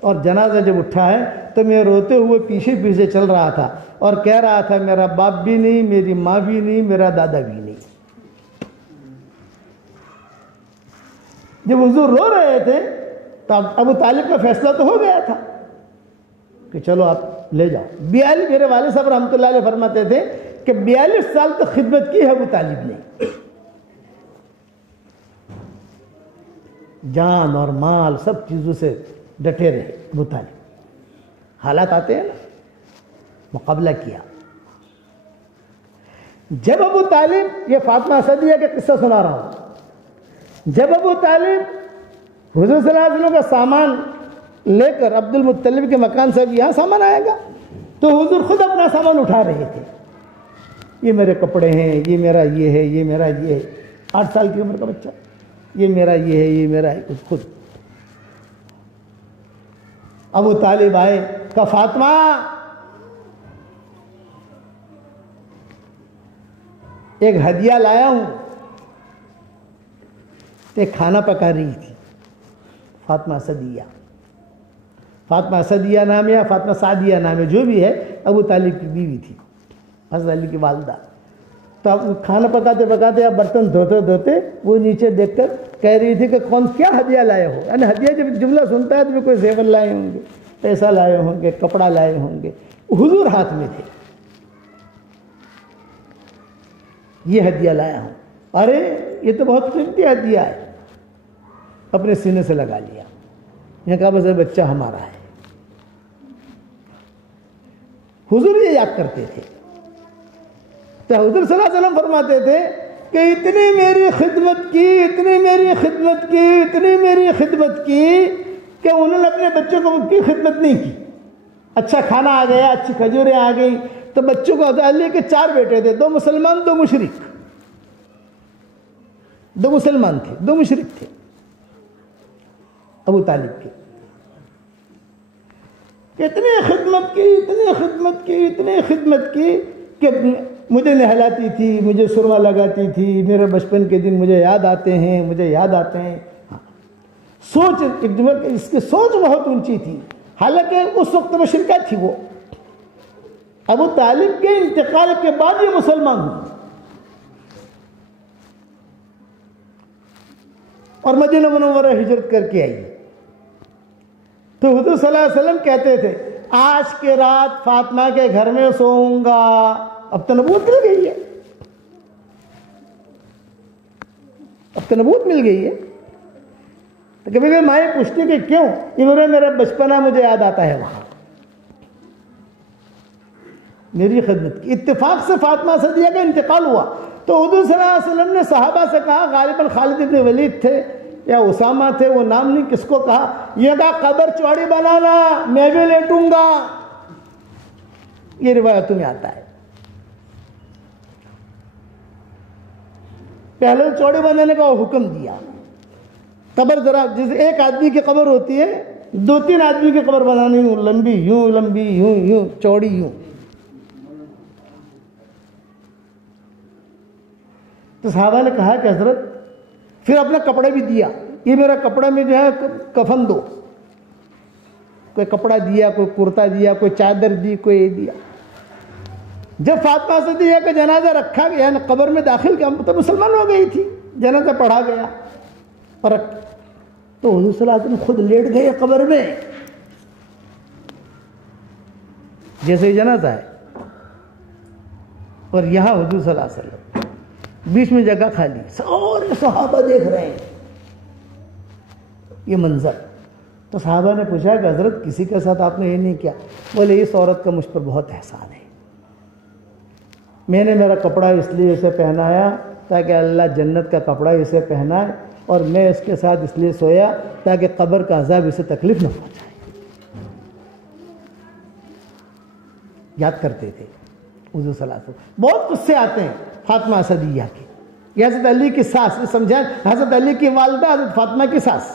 اور جنازہ جب اٹھا ہے تو میں روتے ہوئے پیچھے چل رہا تھا اور کہہ رہا تھا میرا باپ بھی نہیں, میری ماں بھی نہیں, میرا دادا بھی نہیں. جب حضور رو رہے تھے تو ابو طالب کا فیصلہ تو ہو گیا تھا کہ چلو آپ لے جاؤ. 42 میرے والد صاحب رحمۃ اللہ علیہ فرماتے تھے کہ 42 سال تک خدمت کی ہے ابو طالب نے, جان اور مال سب چیزوں سے ڈٹے رہے ابو طالب. حالات آتے ہیں نا, مقابلہ کیا. جب ابو طالب, یہ فاطمہ اسدیہ کا قصہ سنا رہا ہوں, جب ابو طالب حضور صلی اللہ علیہ وسلم کا سامان لے کر عبد المطلب کے مکان سے یہاں سامان آئے گا تو حضور خود اپنا سامان اٹھا رہے تھے. یہ میرے کپڑے ہیں, یہ میرا یہ ہے, یہ میرا یہ ہے. 8 سال کی عمر کا بچہ, یہ میرا یہ ہے, یہ میرا ہے, خود. ابو طالب آئے, کہا فاطمہ ایک ہدیہ لایا ہوں. ایک کھانا پکا رہی تھی فاطمہ اسدیہ. فاطمہ اسدیہ نام یا فاطمہ سعدیہ نام ہے, جو بھی ہے, ابو طالب کی بیوی تھی, حضرت علی کی والدہ. تو اب کھانا پکاتے اب برتن دھوتے وہ نیچے دیکھ کر کہہ رہی تھی کہ کیا ہدیہ لائے ہو؟ یعنی ہدیہ جب جملہ سنتا ہے تو کوئی زیور لائے ہوں گے، پیسہ لائے ہوں گے، کپڑا لائے ہوں گے. حضور ہاتھ میں تھے. یہ ہدیہ لایا ہوں. ارے یہ تو بہت قیمتی ہدیہ ہے. اپنے سینے سے لگا لیا. یہ کہا بس بچہ ہمارا ہے. حضور یہ یاد کرتے تھے. تو حضور صلی اللہ علیہ وسلم فرماتے تھے کہ اتنی میری خدمت کی، اتنی میری خدمت کی، اتنی میری خدمت کی کہ انہوں نے اپنے بچوں کو کی خدمت نہیں کی. اچھا کھانا آ گیا، اچھی کھجوریں آ گئی، تو بچوں کو علی کے 4 بیٹے تھے، 2 مسلمان 2 مشرک. 2 مسلمان تھے، 2 مشرک تھے ابو طالب کے. اتنی خدمت کی، اتنی خدمت کی، اتنی خدمت کی کہ مجھے نہلاتی تھی، مجھے سرما لگاتی تھی. میرے بچپن کے دن مجھے یاد آتے ہیں، مجھے یاد آتے ہیں. سوچ اس کی سوچ بہت اونچی تھی. حالانکہ اس وقت مشرکہ تھی. وہ ابو طالب کے انتقال کے بعد یہ مسلمان ہوئی اور مدینہ منورہ ہجرت کر کے آئی. تو حضور صلی اللہ علیہ وسلم کہتے تھے آج کے رات فاطمہ کے گھر میں سوؤں گا. اب تو نبوت مل گئی ہے، اب تو نبوت مل گئی ہے. تو کبھی کبھی مائیں پوچھتی کہ کیوں؟ میرا بچپنا مجھے یاد آتا ہے، وہاں میری خدمت کی. اتفاق سے فاطمہ صدیقہ کا انتقال ہوا تو حضور صلی اللہ علیہ وسلم نے صحابہ سے کہا، غالباً خالد بن ولید تھے یا اسامہ تھے، وہ نام نہیں کس کو کہا، یہ کہا قبر چوڑی بنانا، میں بھی لیٹوں گا. یہ روایتوں میں آتا ہے. پہلے چوڑی بنانے کا حکم دیا. قبر ذرا جیسے ایک آدمی کی قبر ہوتی ہے، 2-3 آدمی کی قبر بنانی، یوں لمبی، یوں لمبی، یوں یوں چوڑی، یوں. تو صحابہ نے کہا کہ حضرت، پھر اپنا کپڑا بھی دیا، یہ میرا کپڑا میں جو ہے کفن دو. کوئی کپڑا دیا، کوئی کرتا دیا، کوئی چادر دی، کوئی یہ دیا. جب فاطمہ صدیقہ کا جنازہ رکھا گیا، یعنی قبر میں داخل کیا، تو مسلمان ہو گئی تھی، جنازہ پڑھا گیا اور تو حضور صلی اللہ علیہ وسلم خود لیٹ گئے قبر میں جیسے جنازہ ہے. اور یہاں حضور صلی اللہ علیہ وسلم بیچ میں جگہ خالی، سارے صحابہ دیکھ رہے ہیں یہ منظر. تو صحابہ نے پوچھا کہ حضرت کسی کے ساتھ آپ نے یہ نہیں کیا؟ بولے اس عورت کا مجھ پر بہت احسان ہے. میں نے میرا کپڑا اس لیے اسے پہنایا تاکہ اللہ جنت کا کپڑا اسے پہنائے، اور میں اس کے ساتھ اس لیے سویا تاکہ قبر کا عذاب اسے تکلیف نہ پہنچائے. یاد کرتے تھے حضور صلی اللہ علیہ وسلم. بہت قصے آتے ہیں فاطمہ صدیقہ کے. یہ حضرت علی کی ساس، سمجھائیں، حضرت علی کی والدہ حضرت فاطمہ کی ساس.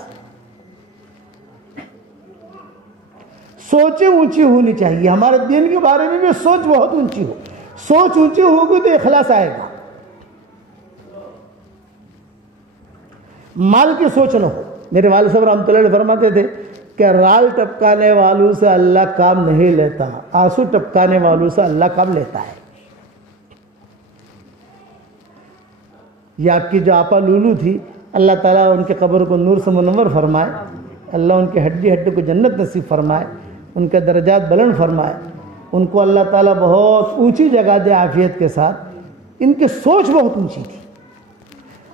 سوچیں اونچی ہونی چاہیے. ہمارے دین کے بارے میں بھی سوچ بہت اونچی ہو. سوچ اونچی ہوگی تو اخلاص آئے گا. مال کی سوچ نہ ہو. میرے والد صاحب رحمۃ اللہ علیہ فرماتے تھے کہ رال ٹپکانے والوں سے اللہ کام نہیں لیتا، آنسو ٹپکانے والوں سے اللہ کام لیتا ہے. یہ آپ کی جو آپا لولو تھی، اللہ تعالیٰ ان کے قبر کو نور سے منور فرمائے، اللہ ان کے ہڈی ہڈی کو جنت نصیب فرمائے، ان کے درجات بلند فرمائے، ان کو اللہ تعالیٰ بہت اونچی جگہ دے عافیت کے ساتھ. ان کی سوچ بہت اونچی تھی.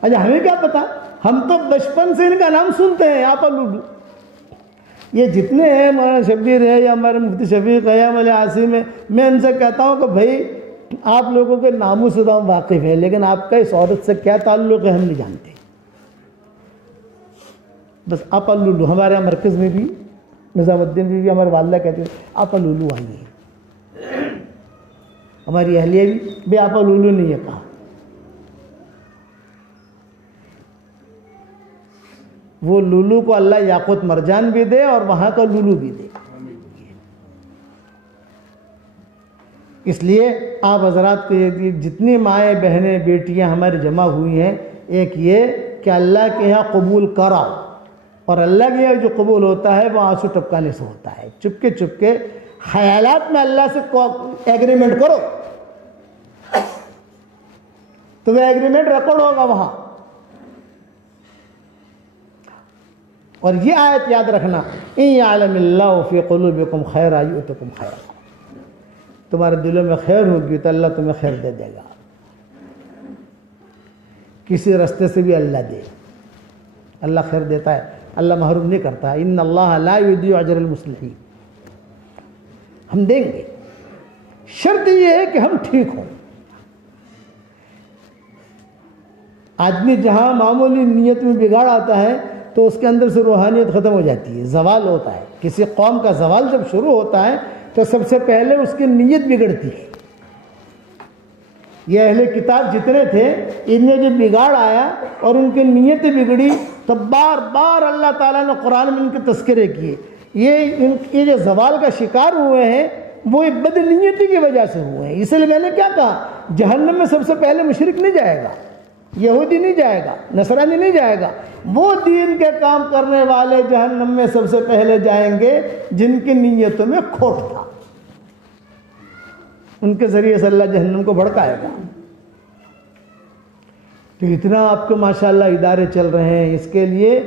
اچھا ہمیں کیا پتا، ہم تو بچپن سے ان کا نام سنتے ہیں آپا لولو. یہ جتنے ہیں، مولانا شبیر ہے یا ہمارے مفتی شفیق ہے یا مولانا عاصم ہے، میں ان سے کہتا ہوں کہ بھائی آپ لوگوں کے ناموں سے تو ہم واقف ہیں، لیکن آپ کا اس عورت سے کیا تعلق ہے ہم نہیں جانتے. بس آپا لولو. ہمارے یہاں مرکز میں بھی نظام الدین بھی ہمارے والدہ کہتے ہیں آپا لولو آئی ہے. ہماری اہلیہ بھی آپا لولو نہیں ہے کہا. وہ لولو کو اللہ یاقوت مرجان بھی دے اور وہاں کا لولو بھی دے. اس لیے آپ حضرات کو جتنی مائیں بہنیں بیٹیاں ہماری جمع ہوئی ہیں، ایک یہ کہ اللہ کے یہاں قبول کراؤ، اور اللہ کے یہاں جو قبول ہوتا ہے وہ آنسو ٹپکانے سے ہوتا ہے. چپکے چپکے خیالات میں اللہ سے ایگریمنٹ کرو تو وہ ایگریمنٹ ریکارڈ ہوگا وہاں. اور یہ آیت یاد رکھنا، ان یعلم اللہ فی قلوبکم خیرا یؤتکم خیرا، تمہارے دلوں میں خیر ہوگی تو اللہ تمہیں خیر دے دے گا، کسی رستے سے بھی اللہ دے، اللہ خیر دیتا ہے، اللہ محروم نہیں کرتا، ان اللہ لا یضیع اجر المصلحین، ہم دیں گے، شرط یہ ہے کہ ہم ٹھیک ہوں۔ آدمی جہاں معمولی نیت میں بگاڑ آتا ہے تو اس کے اندر سے روحانیت ختم ہو جاتی ہے، زوال ہوتا ہے، کسی قوم کا زوال جب شروع ہوتا ہے تو سب سے پہلے اس کی نیت بگڑتی ہے۔ یہ اہل کتاب جتنے تھے ان میں جب بگاڑ آیا اور ان کی نیتیں بگڑی تو بار بار اللہ تعالیٰ نے قرآن میں ان کے تذکرے کیے، یہ جو زوال کا شکار ہوئے ہیں وہ بد نیتی کی وجہ سے ہوئے ہیں۔ اس لیے میں نے کیا کہا، جہنم میں سب سے پہلے مشرک نہیں جائے گا، یہودی نہیں جائے گا، نصرانی نہیں جائے گا، وہ دین کے کام کرنے والے جہنم میں سب سے پہلے جائیں گے جن کی نیتوں میں کھوٹ تھا، ان کے ذریعے سے اللہ جہنم کو بھڑکائے گا۔ تو اتنا آپ کے ماشاءاللہ ادارے چل رہے ہیں، اس کے لیے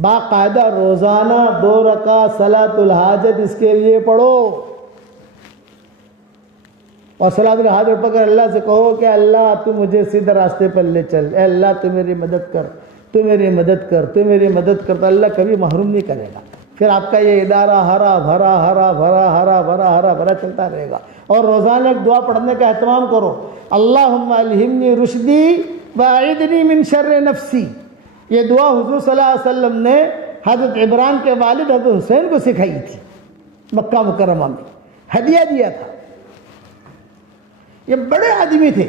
باقاعدہ روزانہ 2 رکعت صلاۃ الحاجت اس کے لیے پڑھو، اور صلاۃ الحاجت پڑھ کر اللہ سے کہو کہ اللہ تو مجھے سیدھے راستے پر لے چل، اے اللہ تو میری مدد کر، تو میری مدد کر، تو میری مدد کر، تو اللہ کبھی محروم نہیں کرے گا۔ پھر آپ کا یہ ادارہ ہرا بھرا ہرا بھرا ہرا بھرا ہرا بھرا چلتا رہے گا۔ اور روزانہ ایک دعا پڑھنے کا اہتمام کرو، اللہم الہمنی رشدی واعذنی من شر نفسی۔ یہ دعا حضور صلی اللہ علیہ وسلم نے حضرت عمران کے والد حضرت حسین کو سکھائی تھی، مکہ مکرمہ میں ہدیہ دیا تھا۔ یہ بڑے آدمی تھے،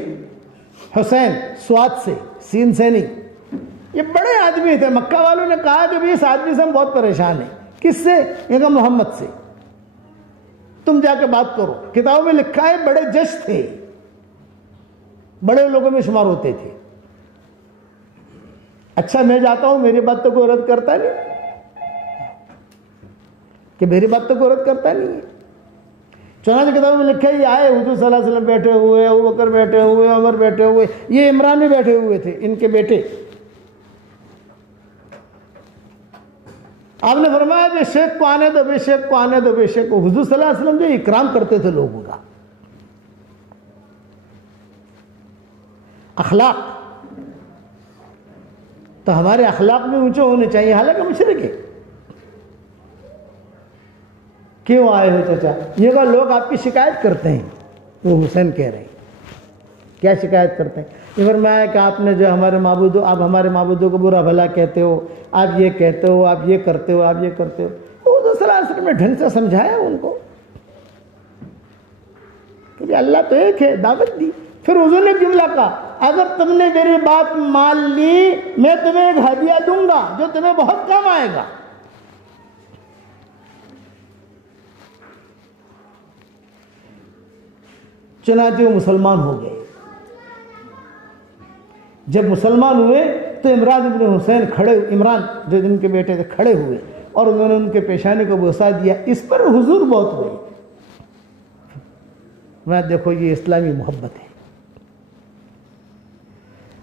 حسین سوات سے، سین سے نہیں، یہ بڑے آدمی تھے۔ مکہ والوں نے کہا کہ اس آدمی سے ہم بہت پریشان ہیں۔ کس سے؟ یہ کہا محمد سے، تم جا کے بات کرو۔ کتابوں میں لکھا ہے بڑے جش تھے، بڑے لوگوں میں شمار ہوتے تھے۔ اچھا میں جاتا ہوں، میری بات تو کوئی رد کرتا نہیں، کہ میری بات تو کوئی رد کرتا نہیں ہے۔ چنانچہ کتابوں میں لکھا ہے یہ آئے، حضور صلی اللہ علیہ وسلم بیٹھے ہوئے، ابوبکر بیٹھے ہوئے، عمر بیٹھے ہوئے، یہ عمران بھی بیٹھے ہوئے تھے، ان کے بیٹے۔ آپ نے فرمایا بے شیخ کو آنے دو، بے شیخ کو آنے دو، بے شیخ کو۔ حضور صلی اللہ علیہ وسلم جو اکرام کرتے تھے لوگوں کا، اخلاق، تو ہمارے اخلاق بھی اونچے ہونے چاہیے، حالانکہ مشرک ہے۔ کیوں آئے ہو چچا؟ یہ کہ لوگ آپ کی شکایت کرتے ہیں، وہ حسین کہہ رہے ہیں۔ کیا شکایت کرتے ہیں؟ یہ فرمایا کہ آپ نے جو ہمارے معبودوں، آپ ہمارے معبودوں کو برا بھلا کہتے ہو، آپ یہ کہتے ہو، آپ یہ کرتے ہو، آپ یہ کرتے ہو۔ حضور صلی اللہ علیہ وسلم نے ڈھنگ سے سمجھایا ان کو کہ اللہ تو ایک ہے، دعوت دی۔ پھر حضور نے جملہ کہا، اگر تم نے میری بات مان لی میں تمہیں ایک ہدیہ دوں گا جو تمہیں بہت کام آئے گا۔ چنانچہ وہ مسلمان ہو گئے۔ جب مسلمان ہوئے تو عمران ابن حسین کھڑے، عمران جو ان کے بیٹے تھے کھڑے ہوئے اور انہوں نے ان کے پیشانے کو بوسہ دیا۔ اس پر حضور بہت ہوئی۔ میں دیکھو یہ اسلامی محبت ہے۔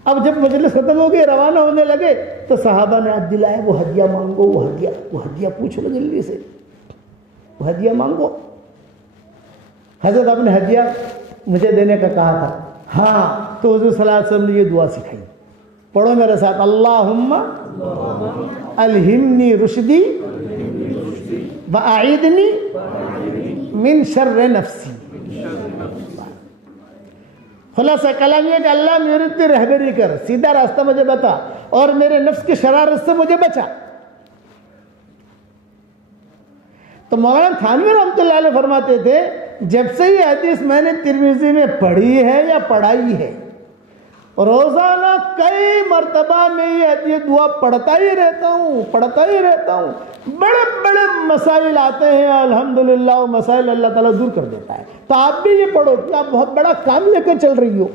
اب جب مجلس ختم ہو گئی، روانہ ہونے لگے تو صحابہ نے ہاتھ دلائے، وہ ہدیہ مانگو، وہ ہدیہ پوچھ لو جلدی سے، وہ ہدیہ مانگو۔ حضرت آپ نے ہدیہ مجھے دینے کا کہا تھا۔ ہاں، تو حضور صلی اللہ علیہ وسلم نے یہ دعا سکھائی، پڑھو میرے ساتھ، اللہم الہمنی رشدی واعذنی من شر نفسی۔ خلاصہ کلام یہ کہ اللہ میری اتنی رہبری کر، سیدھا راستہ مجھے بتا، اور میرے نفس کی شرارت سے مجھے بچا۔ تو مولانا تھانوی رحمۃ اللہ علیہ فرماتے تھے، جب سے یہ حدیث میں نے ترمذی میں پڑھی ہے یا پڑھائی ہے، روزانہ کئی مرتبہ میں یہ دعا پڑھتا ہی رہتا ہوں۔ بڑے بڑے مسائل آتے ہیں، الحمدللہ وہ مسائل اللہ تعالیٰ دور کر دیتا ہے۔ تو آپ بھی یہ پڑھو کہ آپ بہت بڑا کام لے کر چل رہی ہو۔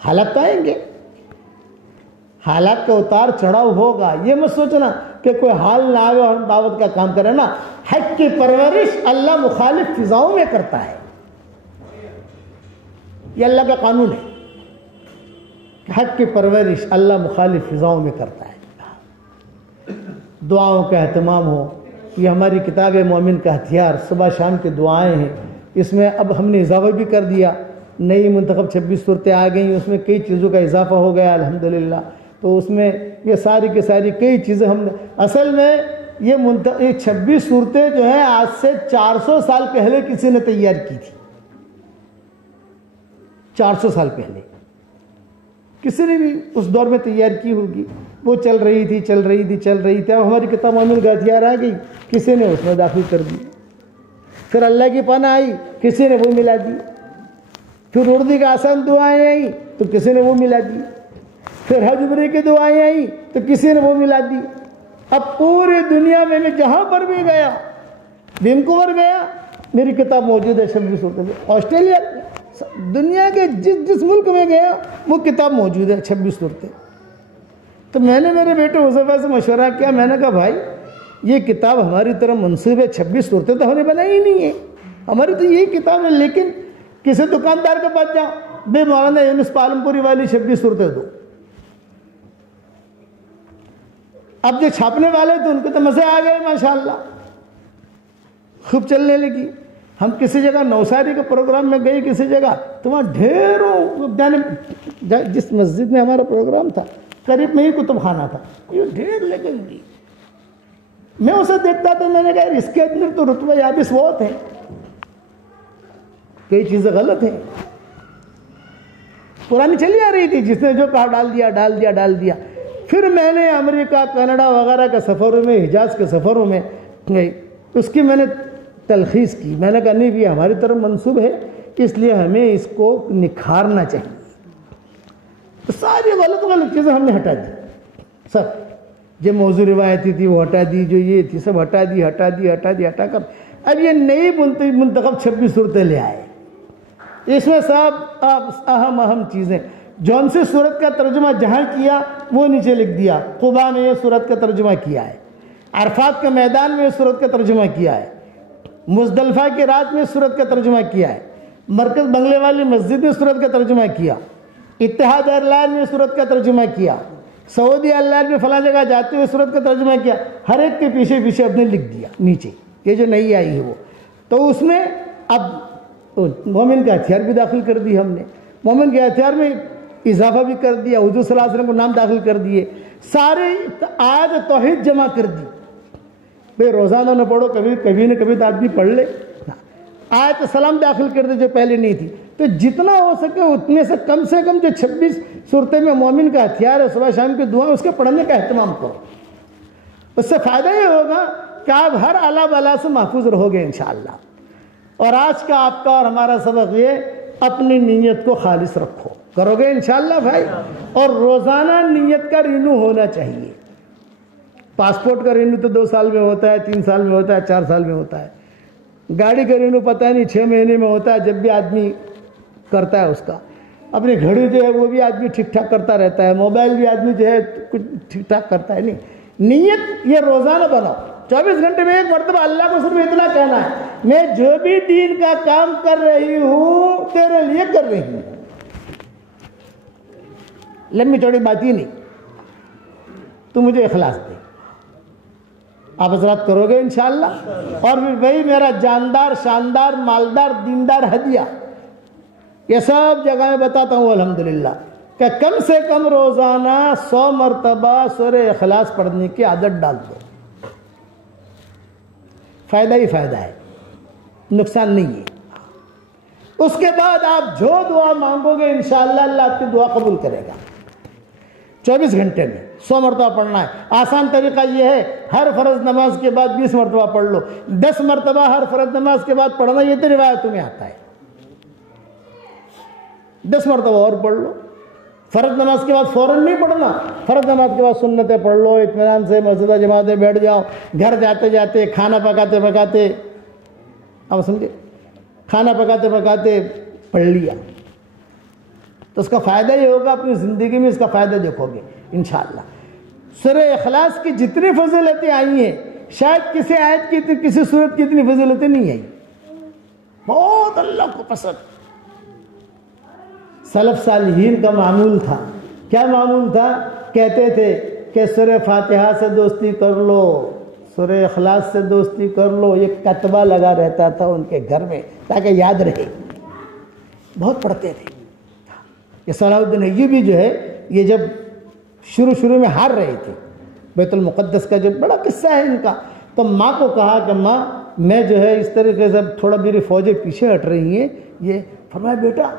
حالات تو آئیں گے، حالات کا اتار چڑھاؤ ہوگا، یہ مت سوچنا کہ کوئی حال نہ آئے اور ہم دعوت کا کام کریں نا۔ حق کی پرورش اللہ مخالف فضاؤں میں کرتا ہے، یہ اللہ کا قانون ہے کہ حق کی پرورش اللہ مخالف فضاؤں میں کرتا ہے۔ دعاؤں کا اہتمام ہو. یہ ہماری کتاب مومن کا ہتھیار صبح شام کی دعائیں ہیں. اس میں اب ہم نے اضافہ بھی کر دیا, نئی منتخب 26 صورتیں آ گئیں, اس میں کئی چیزوں کا اضافہ ہو گیا الحمدللہ. تو اس میں یہ ساری کی ساری کئی چیزیں ہم نے, اصل میں یہ 26 صورتیں جو ہیں آج سے 400 سال پہلے کسی نے تیار کی تھی. 400 سال پہلے کسی نے بھی اس دور میں تیار کی ہوگی. وہ چل رہی تھی. اب ہماری کتاب مومن کا ہتھیار آ گئی, کسی نے اس میں داخل کر دی. پھر اللہ کی پناہ آئی, کسی نے وہ ملا دی. پھر اردو کا آسان دعائیں آئیں تو کسی نے وہ ملا دی. پھر حج عمرے کی دعائیں آئیں تو کسی نے وہ ملا دی. اب پوری دنیا میں میں جہاں پر بھی گیا, وینکوور گیا, میری کتاب موجود ہے 26 صورتیں. آسٹریلیا, دنیا کے جس ملک میں گیا وہ کتاب موجود ہے 26 صورتیں. تو میں نے میرے بیٹے حذیفہ سے مشورہ کیا, میں نے کہا بھائی یہ کتاب ہماری طرف منسوب ہے, 26 صورتیں تو ہم نے بنائی ہی نہیں ہے, ہماری تو یہی کتاب ہے. لیکن کسی دکاندار کے پاس جاؤ, بے مولانا یونس پالمپوری والی 26 صورتیں دو. اب جو چھاپنے والے تھے ان کے تو مزے آ گئے ماشاءاللہ, خوب چلنے لگی. ہم کسی جگہ نوساری کے پروگرام میں گئے, کسی جگہ تو وہاں ڈھیروں, جس مسجد میں ہمارا پروگرام تھا قریب میں ہی کتب خانہ تھا, یہ ڈھیر لگے گی. میں اسے دیکھتا تو میں نے کہا اس کے اندر تو رتبہ یابس بہت ہے, کئی چیزیں غلط ہیں. پرانی چلی آ رہی تھی, جس نے جو کہا ڈال دیا. پھر میں نے امریکہ, کینیڈا وغیرہ کے سفروں میں, حجاز کے سفروں میں گئی, اس کی میں نے تلخیص کی. میں نے کہا نہیں بھی ہماری طرف منسوب ہے, اس لیے ہمیں اس کو نکھارنا چاہیے. تو ساری غلط چیزیں ہم نے ہٹا دی سب. جو موضوع روایتی تھی وہ ہٹا دی, جو یہ تھی سب ہٹا کر اب یہ نئی منتخب 26 صورتیں لے آئے. اس میں سب اہم چیزیں, جون سی صورت کا ترجمہ جہاں کیا وہ نیچے لکھ دیا. قباء میں یہ صورت کا ترجمہ کیا ہے, عرفات کے میدان میں یہ صورت کا ترجمہ کیا ہے, مزدلفہ کی رات میں صورت کا ترجمہ کیا ہے, مرکز بنگلے والی مسجد میں صورت کا ترجمہ کیا, اتحاد ایئر لائن میں صورت کا ترجمہ کیا, سعودی ایئر لائن میں فلاں جگہ جاتے ہوئے صورت کا ترجمہ کیا. ہر ایک کے پیچھے اپنے لکھ دیا نیچے, یہ جو نئی آئی ہے وہ. تو اس میں اب مومن کا ہتھیار بھی داخل کر دی ہم نے. مومن کے ہتھیار میں اضافہ بھی کر دیا, حضور صلی اللہ علیہ وسلم کو نام داخل کر دیے, سارے آیات توحید جمع کر دی. بھئی روزانہ نہ پڑھو, کبھی نہ کبھی تو آدمی پڑھ لے. آیت سلام داخل کر دے جو پہلے نہیں تھی. تو جتنا ہو سکے اتنے سے کم جو 26 صورتیں میں مومن کا ہتھیار ہے, صبح شام کی دعائیں, اس کے پڑھنے کا اہتمام کرو. اس سے فائدہ یہ ہوگا کہ آپ ہر اعلیٰ بلا سے محفوظ رہو گے انشاءاللہ. اور آج کا آپ کا اور ہمارا سبق یہ, اپنی نیت کو خالص رکھو, کرو گے انشاءاللہ بھائی. اور روزانہ نیت کا رینیو ہونا چاہیے. پاسپورٹ کا رینیو تو 2 سال میں ہوتا ہے, 3 سال میں ہوتا ہے, 4 سال میں ہوتا ہے. گاڑی کا رینیو پتہ نہیں 6 مہینے میں ہوتا ہے, جب بھی آدمی کرتا ہے اس کا. اپنی گھڑی جو ہے وہ بھی آدمی ٹھیک ٹھاک کرتا رہتا ہے, موبائل بھی آدمی جو ہے کچھ ٹھیک ٹھاک کرتا ہے. نہیں, نیت یہ روزانہ بناؤ. 24 گھنٹے میں ایک مرتبہ اللہ کو صرف اتنا کہنا ہے, میں جو بھی دین کا کام کر رہی ہوں تیرے لیے کر رہی ہوں. لمبی چوڑی بات ہی نہیں, تو مجھے اخلاص دے. آپ حضرات کرو گے انشاءاللہ. اور پھر وہی میرا جاندار, شاندار, مالدار, دیندار ہدیہ, یہ سب جگہ میں بتاتا ہوں الحمدللہ, کہ کم سے کم روزانہ 100 مرتبہ سورہ اخلاص پڑھنے کی عادت ڈال دو. فائدہ ہی فائدہ ہے, نقصان نہیں ہے. اس کے بعد آپ جو دعا مانگو گے انشاءاللہ اللہ آپ کی دعا قبول کرے گا. 24 گھنٹے میں 100 مرتبہ پڑھنا ہے. آسان طریقہ یہ ہے, ہر فرض نماز کے بعد 20 مرتبہ پڑھ لو. 10 مرتبہ ہر فرض نماز کے بعد پڑھنا, یہ تو روایتوں میں آتا ہے. 10 مرتبہ اور پڑھ لو. فرض نماز کے بعد فوراً نہیں پڑھنا, فرض نماز کے بعد سنتیں پڑھ لو, اطمینان سے مسجد جماعت میں بیٹھ جاؤ. گھر جاتے جاتے, کھانا پکاتے پکاتے, آپ سمجھے, کھانا پکاتے پکاتے پڑھ لیا, تو اس کا فائدہ یہ ہوگا, اپنی زندگی میں اس کا فائدہ دیکھو گے انشاءاللہ. سورہ اخلاص کی جتنی فضیلتیں آئی ہیں, شاید کسی آیت کی کسی سورت کی اتنی فضیلتیں نہیں آئی. بہت اللہ کو پسند. سلف صالحین کا معمول تھا. کیا معمول تھا؟ کہتے تھے کہ سورہ فاتحہ سے دوستی کر لو، سورہ اخلاص سے دوستی کر لو، یہ کتبہ لگا رہتا تھا ان کے گھر میں تاکہ یاد رہے، بہت پڑھتے تھے۔ یہ صلاح الدین ایوبی جو ہے یہ جب شروع میں ہار رہے تھے، بیت المقدس کا جو بڑا قصہ ہے ان کا، تو ماں کو کہا کہ ماں میں جو ہے اس طریقے سے تھوڑا میری فوجیں پیچھے ہٹ رہی ہیں، یہ فرمایا بیٹا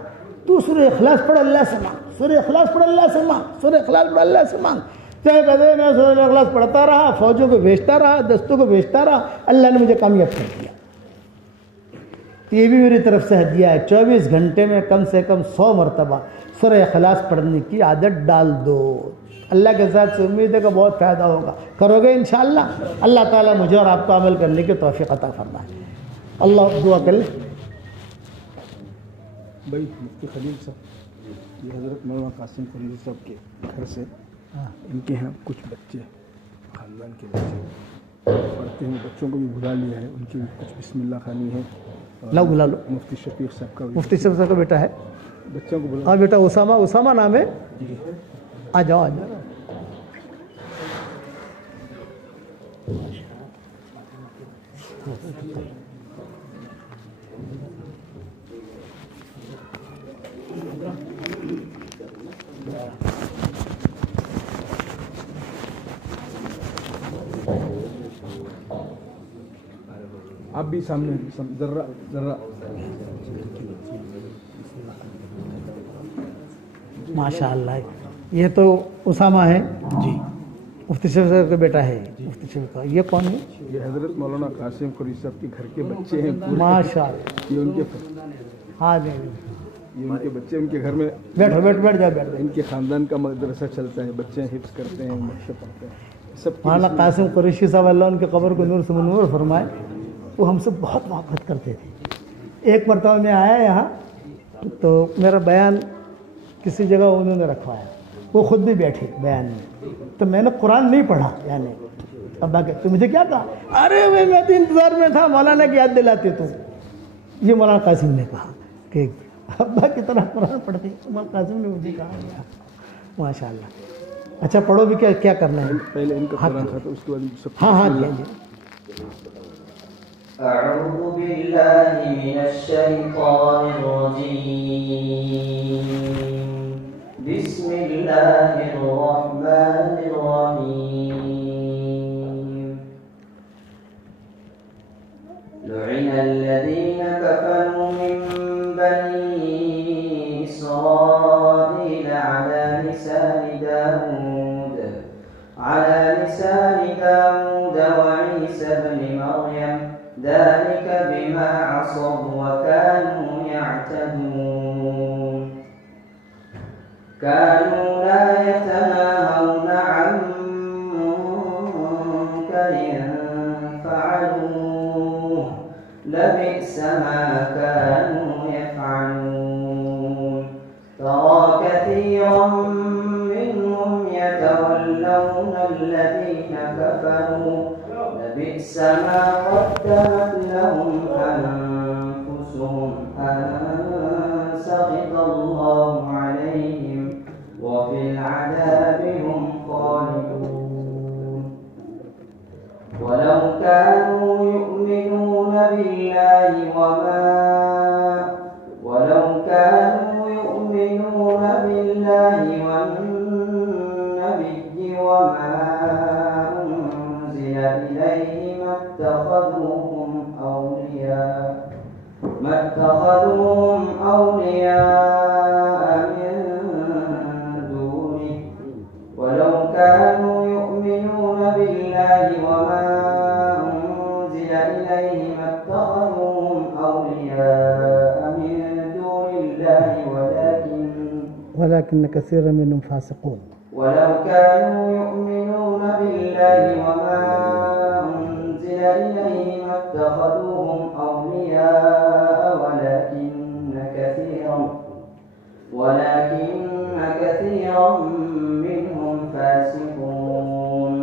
تو سورہ اخلاص پڑھ اللہ سے مانگ، سورہ اخلاص پڑھ اللہ سے مانگ، سورہ اخلاص پڑھ اللہ سے مانگ۔ چاہے کہتے میں سورہ اخلاص پڑھتا رہا، فوجوں کو بھیجتا رہا، دستوں کو بھیجتا رہا، اللہ نے مجھے کامیاب کر دیا۔ یہ بھی میری طرف سے ہدیہ ہے، 24 گھنٹے میں کم سے کم 100 مرتبہ سورہ اخلاص پڑھنے کی عادت ڈال دو، اللہ کے ساتھ سے امید ہے کہ بہت فائدہ ہوگا، کرو گے انشاءاللہ۔ اللہ تعالیٰ مجھے اور آپ کو عمل کرنے کی توفیق عطا فرمائے۔ اللہ دعا کر لیں۔ بھائی مفتی خلیل صاحب، یہ حضرت مولانا قاسم قریشی صاحب کے گھر سے ان کے یہاں کچھ بچے خاندان کے بچے پڑھتے ہیں، بچوں کو بھی بلا لیا ہے، ان کی کچھ بسم اللہ خوانی ہے۔ لاؤ بلا لو، مفتی شفیق صاحب کا مفتی صاحب کا بیٹا ہے، بچوں کو بلا۔ ہاں بیٹا اسامہ نام ہے، آ جاؤ آ جاؤ۔ آپ بھی سامنے ذرا ماشاء اللہ، یہ تو اسامہ ہے جی، مفتی صاحب کا بیٹا ہے، مفتی صاحب کا۔ یہ کون ہے؟ یہ حضرت مولانا قاسم قریشی صاحب کے گھر کے بچے ہیں پورے، ماشاء اللہ، یہ ان کے ہاں جی، یہ ان کے بچے ان کے گھر میں، بیٹھ جاؤ۔ ان کے خاندان کا مدرسہ چلتا ہے، بچے حفظ کرتے ہیں، مکتب پڑھتے ہیں سب۔ مولانا قاسم قریشی صاحب اللہ ان کی قبر کو نور سے منور فرمائے، وہ ہم سے بہت محبت کرتے تھے۔ ایک مرتبہ میں آیا یہاں تو میرا بیان کسی جگہ انہوں نے رکھوایا، وہ خود بھی بیٹھے بیان میں، تو میں نے قرآن نہیں پڑھا، یعنی ابا کہ تو مجھے کیا کہا، ارے میں تو انتظار میں تھا مولانا کی یاد دلاتے تو۔ یہ مولانا قاسم نے کہا کہ ابا کی طرح قرآن پڑھتے، مولانا قاسم نے مجھے کہا۔ ماشاء اللہ، اچھا پڑھو بھی، کیا کرنا ہے؟ پہلے ان کا قرآن تھا تو اس کے بعد سب۔ ہاں جی۔ أعوذ بالله من الشيطان الرجيم، بسم الله الرحمن الرحيم، لعن الذين كفروا من بني إسرائيل على لسان داود وعيسى بن مريم، ذلك بما عصوا وكانوا يعتدون، كانوا لا يتناهون عن منكر فعلوه، لبئس ما كانوا يفعلون، ترى كثيرا منهم يتولون الذين كفروا، لبئس ما قدمت لهم أنفسهم أن سخط الله عليهم وفي العذاب هم خالدون، ولو كانوا يؤمنون بالله والنبي وما أنزل إليه ما اتخذوهم أولياء من دونه، ولو كانوا يؤمنون بالله وما أنزل إليه ما اتخذوهم أولياء من دون الله، ولكن كثيرا منهم فاسقون. ولو كانوا يؤمنون بالله وما أنزل إليه ما اتخذوهم أولياء ولكن كثيرا منهم فاسقون،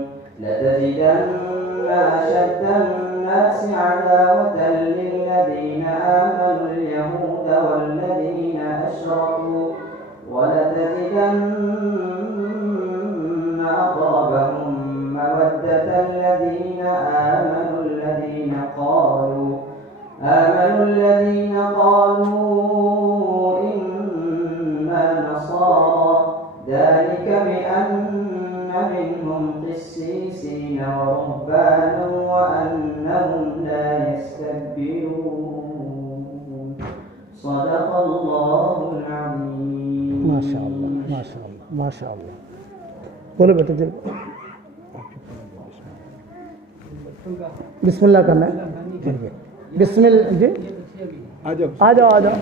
لتجدن أشد الناس عداوة للذين آمنوا اليهود والذين أشركوا، ولتجدن أقربهم الذين قالوا إنا نصارى ذلك بأن منهم قسيسين ورهبانا وأنهم لا يستكبرون صدق الله العظيم. ما شاء اللہ ما شاء اللہ ما شاء اللہ. بولو بیٹا جی. بسم اللہ کرنا ہے. بسم اللہ جی آ جاؤ آ جاؤ آ جاؤ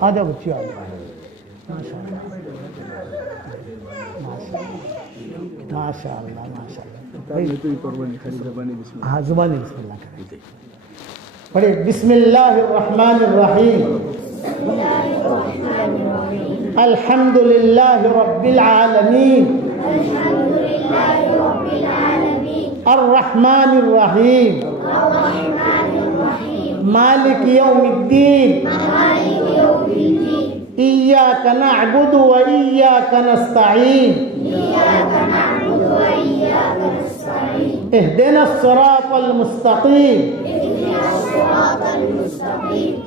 آ جاؤ بچی آ جاؤ. ماشاء اللہ ماشاء اللہ. ہاں زبانی بسم اللہ کریں. پڑھے بسم اللہ الرحمن الرحیم. الحمد للہ رب العالمین الرحمن الرحیم مالک یوم الدین ایاک نعبد و ایاک نستعین اہدنا الصراط المستقیم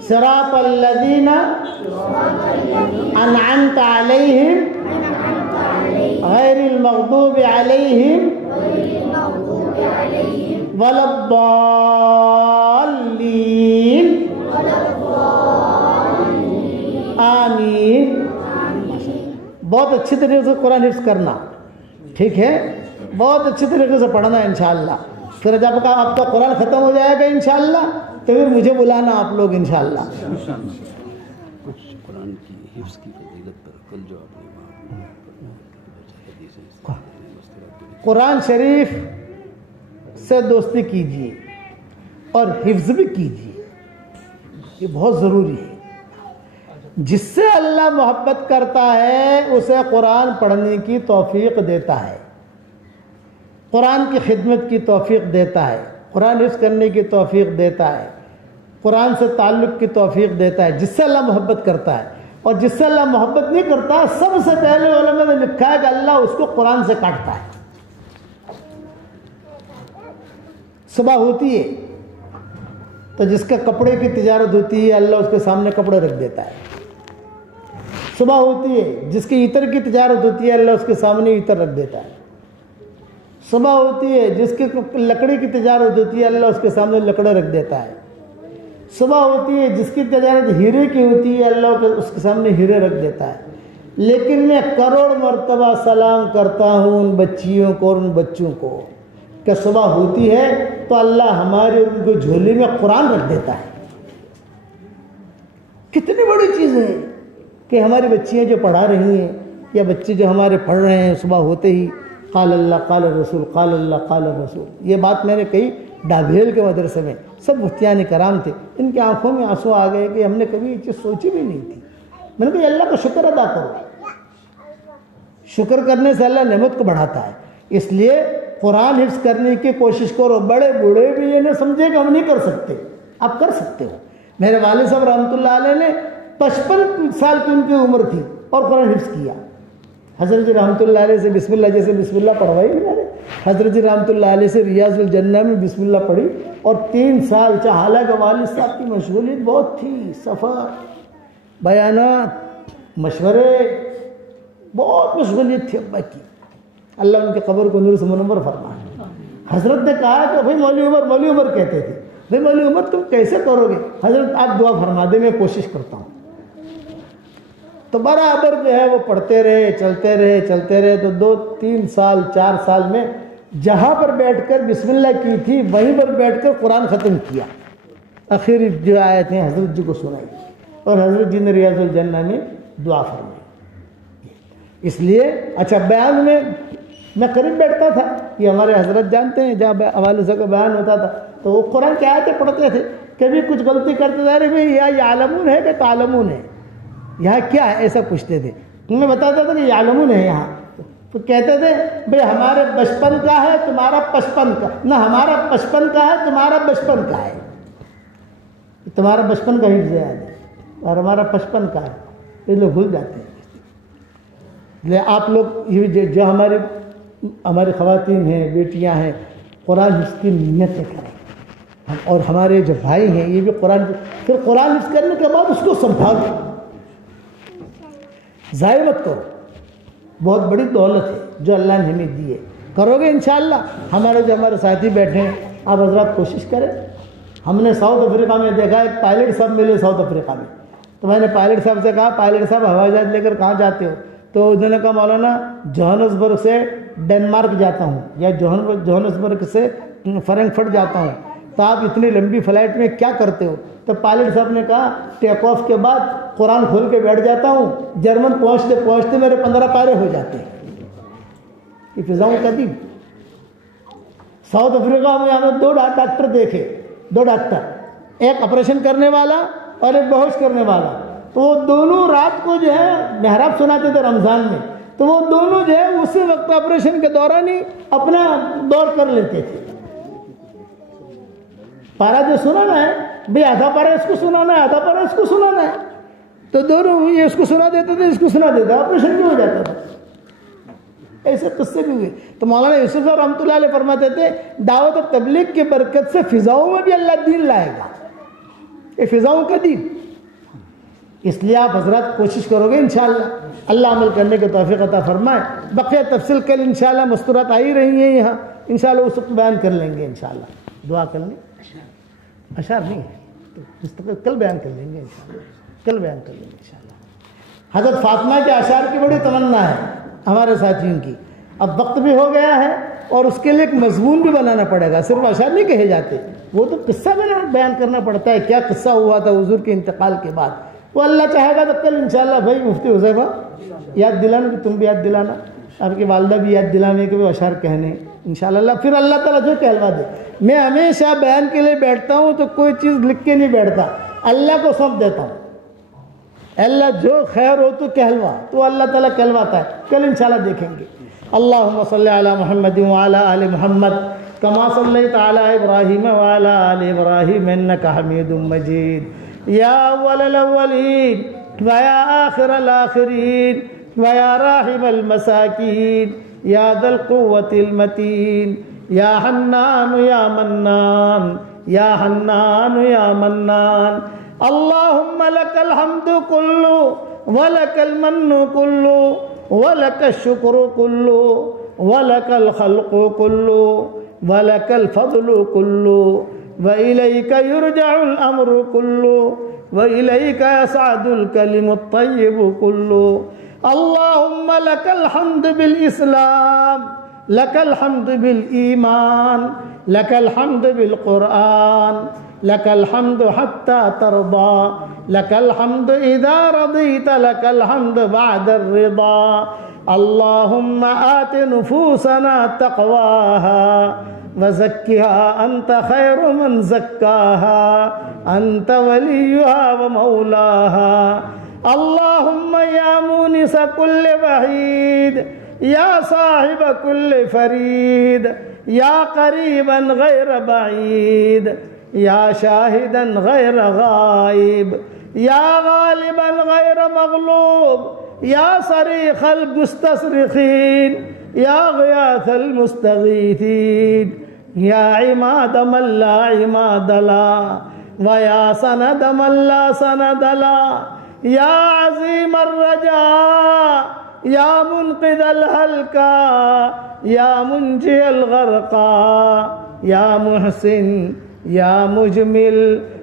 صراط الذین انعمت علیہم غیر المغضوب علیہم ولا الضالین آمین. بہت اچھی طریقے سے قرآن حفظ کرنا, ٹھیک ہے, بہت اچھی طریقے سے پڑھنا انشاءاللہ. پھر جب آپ کا قرآن ختم ہو جائے گا انشاءاللہ تو پھر مجھے بلانا آپ لوگ انشاءاللہ. کچھ قرآن کی حفظ کی فضیلت پر کل جو آپ نے قرآن شریف سے دوستی کیجیے اور حفظ بھی کیجیے, یہ بہت ضروری ہے. جس سے اللہ محبت کرتا ہے اسے قرآن پڑھنے کی توفیق دیتا ہے, قرآن کی خدمت کی توفیق دیتا ہے, قرآن حفظ کرنے کی توفیق دیتا ہے, قرآن سے تعلق کی توفیق دیتا ہے. جس سے اللہ محبت کرتا ہے, اور جس سے اللہ محبت نہیں کرتا سب سے پہلے علماء نے لکھا ہے کہ اللہ اس کو قرآن سے کاٹتا ہے. صبح ہوتی ہے تو جس کا کپڑے کی تجارت ہوتی ہے اللہ اس کے سامنے کپڑے رکھ دیتا ہے. صبح ہوتی ہے جس کی عطر کی تجارت ہوتی ہے اللہ اس کے سامنے عطر رکھ دیتا ہے. صبح ہوتی ہے جس کی لکڑی کی تجارت ہوتی ہے اللہ اس کے سامنے لکڑے رکھ دیتا ہے. صبح ہوتی ہے جس کی تجارت ہیرے کی ہوتی ہے اللہ اس کے سامنے ہیرے رکھ دیتا ہے. لیکن میں کروڑ مرتبہ سلام کرتا ہوں ان بچیوں کو اور ان بچوں کو کہ صبح ہوتی ہے تو اللہ ہمارے ان کو جھولی میں قرآن رکھ دیتا ہے. کتنی بڑی چیز ہے کہ ہماری بچیاں جو پڑھا رہی ہیں یا بچے جو ہمارے پڑھ رہے ہیں صبح ہوتے ہی قال اللہ قال الرسول قال اللہ قال الرسول. یہ بات میں نے کہی ڈابھیل کے مدرسے میں, سب مفتیان کرام تھے, ان کی آنکھوں میں آنسو آ گئے کہ ہم نے کبھی یہ چیز سوچی بھی نہیں تھی. میں نے کہا اللہ کا شکر ادا کرو, شکر کرنے سے اللہ نعمت کو بڑھاتا ہے. اس لیے قرآن حفظ کرنے کی کوشش کرو. بڑے بوڑھے بھی یہ نہیں سمجھے کہ ہم نہیں کر سکتے, آپ کر سکتے ہو. میرے والد صاحب رحمۃ اللہ علیہ نے 55 سال کی ان کی عمر تھی اور قرآن حفظ کیا. حضرت جی رحمۃ اللہ علیہ سے بسم اللہ جیسے بسم اللہ پڑھوائی میں نے, حضرت جی رحمۃ اللہ علیہ سے ریاض الجنہ میں بسم اللہ پڑھی اور 3 سال حالانکہ والد صاحب کی مشغولیت بہت تھی, سفر, بیانات, مشورے, بہت مشغولیت تھی ابا کی. اللہ ان کے قبر کو نور سے منور فرمائے. حضرت نے کہا کہ بھائی مولوی عمر کہتے تھے, بھائی مولوی عمر تم کیسے کرو گے؟ حضرت آپ دعا فرما دیں, میں کوشش کرتا ہوں. تو برابر جو ہے وہ پڑھتے رہے چلتے رہے تو 2-3 سال 4 سال میں جہاں پر بیٹھ کر بسم اللہ کی تھی وہیں پر بیٹھ کر قرآن ختم کیا. آخر جو آیت ہیں حضرت جی کو سنائی اور حضرت جی نے ریاض الجنہ میں دعا فرمائی. اس لیے اچھا بیان میں قریب بیٹھتا تھا, یہ ہمارے حضرت جانتے ہیں جہاں والد صاحب کا بیان ہوتا تھا تو وہ قرآن کی آیتیں پڑھتے تھے. کبھی کچھ غلطی کرتے تھے, ارے بھائی یا یعلمون ہے کہ تعلمون ہے, یہاں کیا ہے ایسا پوچھتے تھے. میں بتاتا تھا کہ یعلمون ہے یہاں, تو کہتے تھے بھائی ہمارے 55 کا ہے تمہارا 55 کا, نہ ہمارا 55 کا ہے تمہارا 55 کا ہے. تمہارا 55 کا حفظ یاد ہے اور ہمارا 55 کا ہے, یہ لوگ بھول جاتے ہیں. آپ لوگ جو ہماری ہماری خواتین ہیں، بیٹیاں ہیں، قرآن حفظ کی نیتیں کریں، اور ہمارے جو بھائی ہیں یہ بھی پھر قرآن حفظ کرنے کے بعد اس کو سنبھالو، ضائع مت کرو، بہت بڑی دولت ہے جو اللہ نے ہمیں دی ہے، کرو گے انشاءاللہ۔ ہمارے ساتھی بیٹھے ہیں، آپ حضرات کوشش کریں۔ ہم نے ساؤتھ افریقہ میں دیکھا، ایک پائلٹ صاحب ملے ساؤتھ افریقہ میں، تو میں نے پائلٹ صاحب سے کہا پائلٹ صاحب ہوائی جہاز لے کر کہاں جاتے ہو؟ تو انہوں نے کہا مولانا جوہانسبرگ سے ڈنمارک جاتا ہوں، یا جوہانسبرگ سے فرینکفرٹ جاتا ہوں۔ تو آپ اتنی لمبی فلائٹ میں کیا کرتے ہو؟ تو پائلٹ صاحب نے کہا ٹیک آف کے بعد قرآن کھول کے بیٹھ جاتا ہوں، جرمن پہنچتے پہنچتے میرے 15 پارے ہو جاتے ہیں۔ یہ فضاؤں کا دن۔ ساؤتھ افریقہ میں ہم نے 2 ڈاکٹر دیکھے، 2 ڈاکٹر، ایک آپریشن کرنے والا اور ایک بہوش کرنے والا، تو وہ دونوں رات کو جو ہے محراب سناتے تھے رمضان میں، تو وہ دونوں جو ہے اسی وقت آپریشن کے دوران ہی اپنا دور کر لیتے تھے۔ پارا جو سنانا ہے بھئی، آدھا پارا اس کو سنانا ہے، آدھا پارا اس کو سنانا ہے، تو دونوں یہ اس کو سنا دیتے تھے، اس کو سنا دیتا، آپریشن بھی ہو جاتا تھا۔ ایسے قصے بھی ہوئے۔ تو مولانا یوسف صاحب رحمۃ اللہ علیہ فرماتے تھے دعوت و تبلیغ کی برکت سے فضاؤں میں بھی اللہ دین لائے گا، یہ فضاؤں کا دین۔ اس لیے آپ حضرات کوشش کرو گے انشاءاللہ، اللہ عمل کرنے کے توفیق عطا فرمائے۔ بقیہ تفصیل کل انشاءاللہ مستورات آ ہی رہی ہیں یہاں، انشاءاللہ اس وقت بیان کر لیں گے انشاءاللہ۔ دعا کر لیں، اشعار نہیں ہے تو مستقل کل بیان کر لیں گے انشاءاللہ، کل بیان کر لیں گے انشاءاللہ۔ حضرت فاطمہ کے اشعار کی بڑی تمنا ہے ہمارے ساتھیوں کی، اب وقت بھی ہو گیا ہے اور اس کے لیے ایک مضمون بھی بنانا پڑے گا، صرف اشعار نہیں کہے جاتے، وہ تو قصہ بیان کرنا پڑتا ہے، کیا قصہ ہوا تھا حضور کے انتقال کے بعد۔ وہ اللہ چاہے گا تو کل انشاءاللہ بھائی مفتی حذیفہ یاد دلانا، کہ تم بھی یاد دلانا، آپ کی والدہ بھی یاد دلانے کہ وہ اشعار کہنے انشاءاللہ، پھر اللہ تعالیٰ جو کہلوا دے۔ میں ہمیشہ بیان کے لیے بیٹھتا ہوں تو کوئی چیز لکھ کے نہیں بیٹھتا، اللہ کو سونپ دیتا ہوں، اللہ جو خیر ہو تو کہلوا، تو اللہ تعالیٰ کہلواتا ہے، کل انشاءاللہ دیکھیں گے۔ اللہم صلی علی محمد وعلی آل محمد کما صلیت علی ابراہیم وعلی آل ابراہیم انک حمید مجید، یا اول الاولین ویا آخر الاخرین ویا راحم المساکین یا ذا القوة المتین یا حنان یا منان یا حنان یا منان۔ اللہم لک الحمد کلو ولک المن کلو ولک الشکر کلو ولک الخلق کلو ولک الفضل کلو وإلیک یرجع الامر کلو وإلیک یصعد الکلم الطیب کلو۔ اللہم لک الحمد بالاسلام، لک الحمد بالایمان، لک الحمد بالقرآن، لك الحمد حتى ترضى، لك الحمد إذا رضيت، لك الحمد بعد الرضا۔ اللهم آت نفوسنا تقواها وزكها أنت خير من زكاها، أنت وليها ومولاها۔ اللهم يا مونس كل وحيد، يا صاحب كل فريد، يا قريبا غير بعيد، یا شاہداً غیر غائب، یا غالباً غیر مغلوب، یا صریخ المستصرخین، یا غیاث المستغیثین، یا عماد من لا عماد لا، ویا سند من لا سند لا، یا عظیم الرجاء، یا منقذ الہلکا، یا منجی الغرقا، یا محسن، یا مجمل،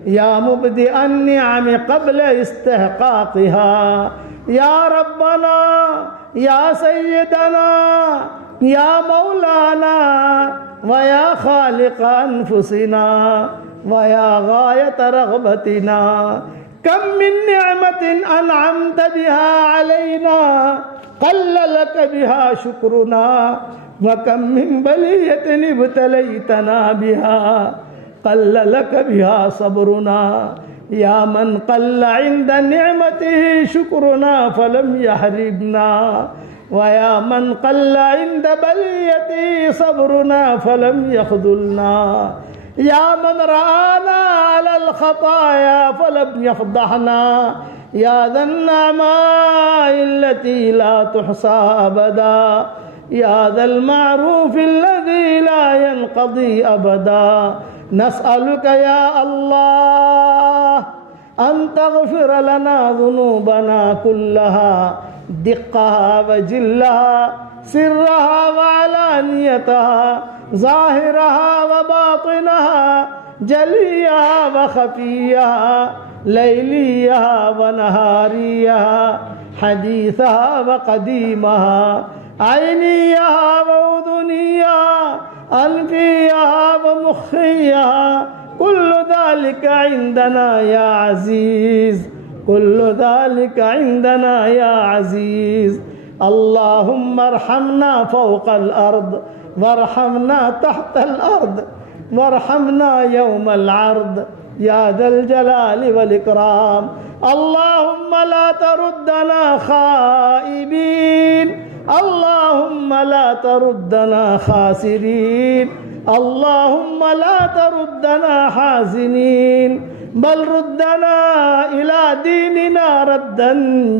یا مبدئ النعم قبل استحقاقها، یا ربنا، یا سیدنا، یا مولانا، ویا خالق انفسنا، ویا غایت رغبتنا۔ کم من نعمت انعمت بها علینا قل لک بها شکرنا، وکم من بلیت ابتلیتنا بها قل لك بها صبرنا۔ یا من قل عند نعمته شکرنا فلم يحرمنا، ویا من قل عند بلیته صبرنا فلم يخذلنا۔ یا من رآنا على الخطايا فلم يفضحنا، یا ذا النعماء التي لا تحصى أبدا، يا ذا المعروف الذي لا ينقضي أبدا نسألك يا الله أن تغفر لنا ذنوبنا كلها دقها وجلها سرها وعلانيتها ظاهرها وباطنها جليها وخفيها ليليها ونهاريها حديثها وقديمها عينيها وأذنيها أنفيها ومخيها كل ذلك عندنا يا عزيز كل ذلك عندنا يا عزيز اللهم ارحمنا فوق الأرض وارحمنا تحت الأرض وارحمنا يوم العرض يا ذا الجلال والإكرام اللهم لا تردنا خائبين اللهم لا تردنا خاسرين اللهم لا تردنا حازنين بل ردنا إلى ديننا ردا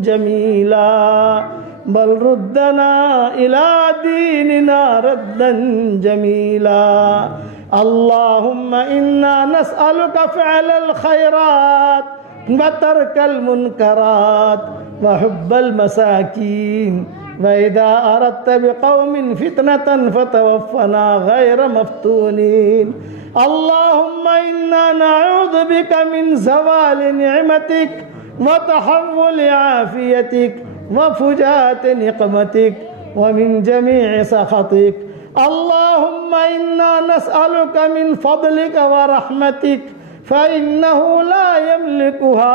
جميلا بل ردنا إلى ديننا ردا جميلا اللهم إنا نسألك فعل الخيرات وترك المنكرات وحب المساكين وإذا أردت بقوم فتنة فتوفنا غير مفتونين اللهم إنا نعوذ بك من زوال نعمتك وتحول عافيتك وفجاءة نقمتك ومن جميع سخطك اللهم إنا نسألك من فضلك ورحمتك فإنه لا يملكها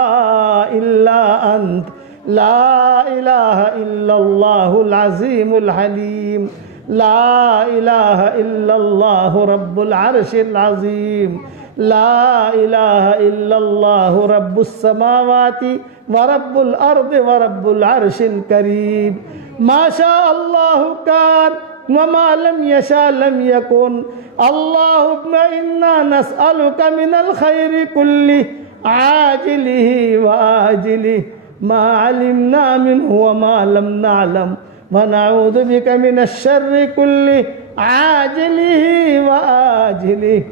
إلا أنت لا إله إلا الله العظيم الحليم لا إله إلا الله رب العرش العظيم لا إله إلا الله رب السماوات ورب الأرض ورب العرش الكريم ما شاء الله كان وما لم يشاء لم يكن اللهم إنا نسألك من الخير كله عاجله وآجله ما علمنا منه وما لم نعلم ونعوذ بك من الشر كله عاجله وآجله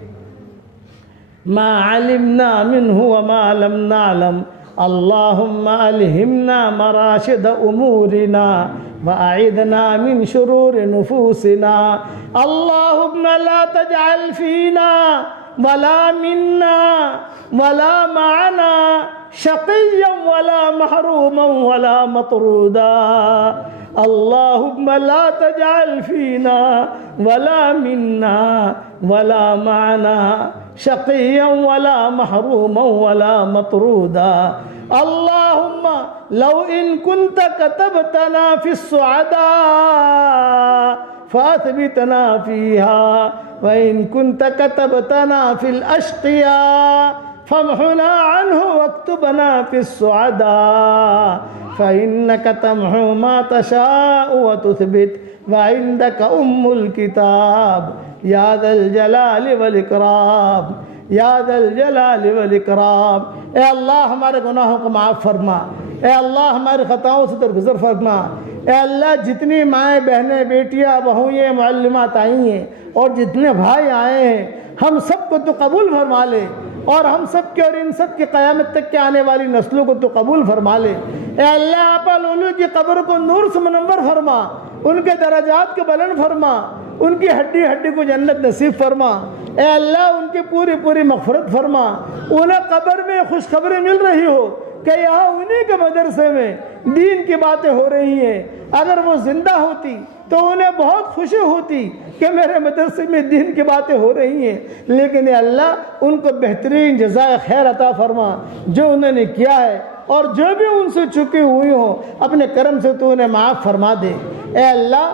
ما علمنا منه وما لم نعلم اللهم ألهمنا مراشد أمورنا وأعذنا من شرور نفوسنا اللهم لا تجعل فينا ولا منا ولا معنا شقيا ولا محروما ولا مطرودا اللهم لا تجعل فينا ولا منا ولا معنا شقيا ولا محروما ولا مطرودا اللهم لو إن كنت كتبتنا في السعداء فأثبتنا فيها وإن كنت كتبتنا في الأشقياء فامحنا عنه واكتبنا في السعداء فإنك تمحو ما تشاء وتثبت وعندك أم الكتاب يا ذا الجلال والإكرام یا ذا الجلال والاکرام اے اللہ ہمارے گناہوں کو معاف فرما اے اللہ ہماری خطاؤں سے درگزر فرما اے اللہ جتنی مائیں بہنیں بیٹیاں بہوئیں معلمات آئی ہیں اور جتنے بھائی آئے ہیں ہم سب کو تو قبول فرما لے اور ہم سب کے اور ان سب کی قیامت تک کے آنے والی نسلوں کو تو قبول فرما لے اے اللہ آپا لولو کی قبر کو نور سے منور فرما ان کے درجات کو بلند فرما ان کی ہڈی ہڈی کو جنت نصیب فرما اے اللہ ان کی پوری پوری مغفرت فرما انہیں قبر میں خوشخبری مل رہی ہو کہ یہاں انہی کے مدرسے میں دین کی باتیں ہو رہی ہیں اگر وہ زندہ ہوتی تو انہیں بہت خوشی ہوتی کہ میرے مدرسے میں دین کی باتیں ہو رہی ہیں لیکن اے اللہ ان کو بہترین جزائے خیر عطا فرما جو انہوں نے کیا ہے اور جو بھی ان سے چکی ہوئی ہوں اپنے کرم سے تو انہیں معاف فرما دے اے اللہ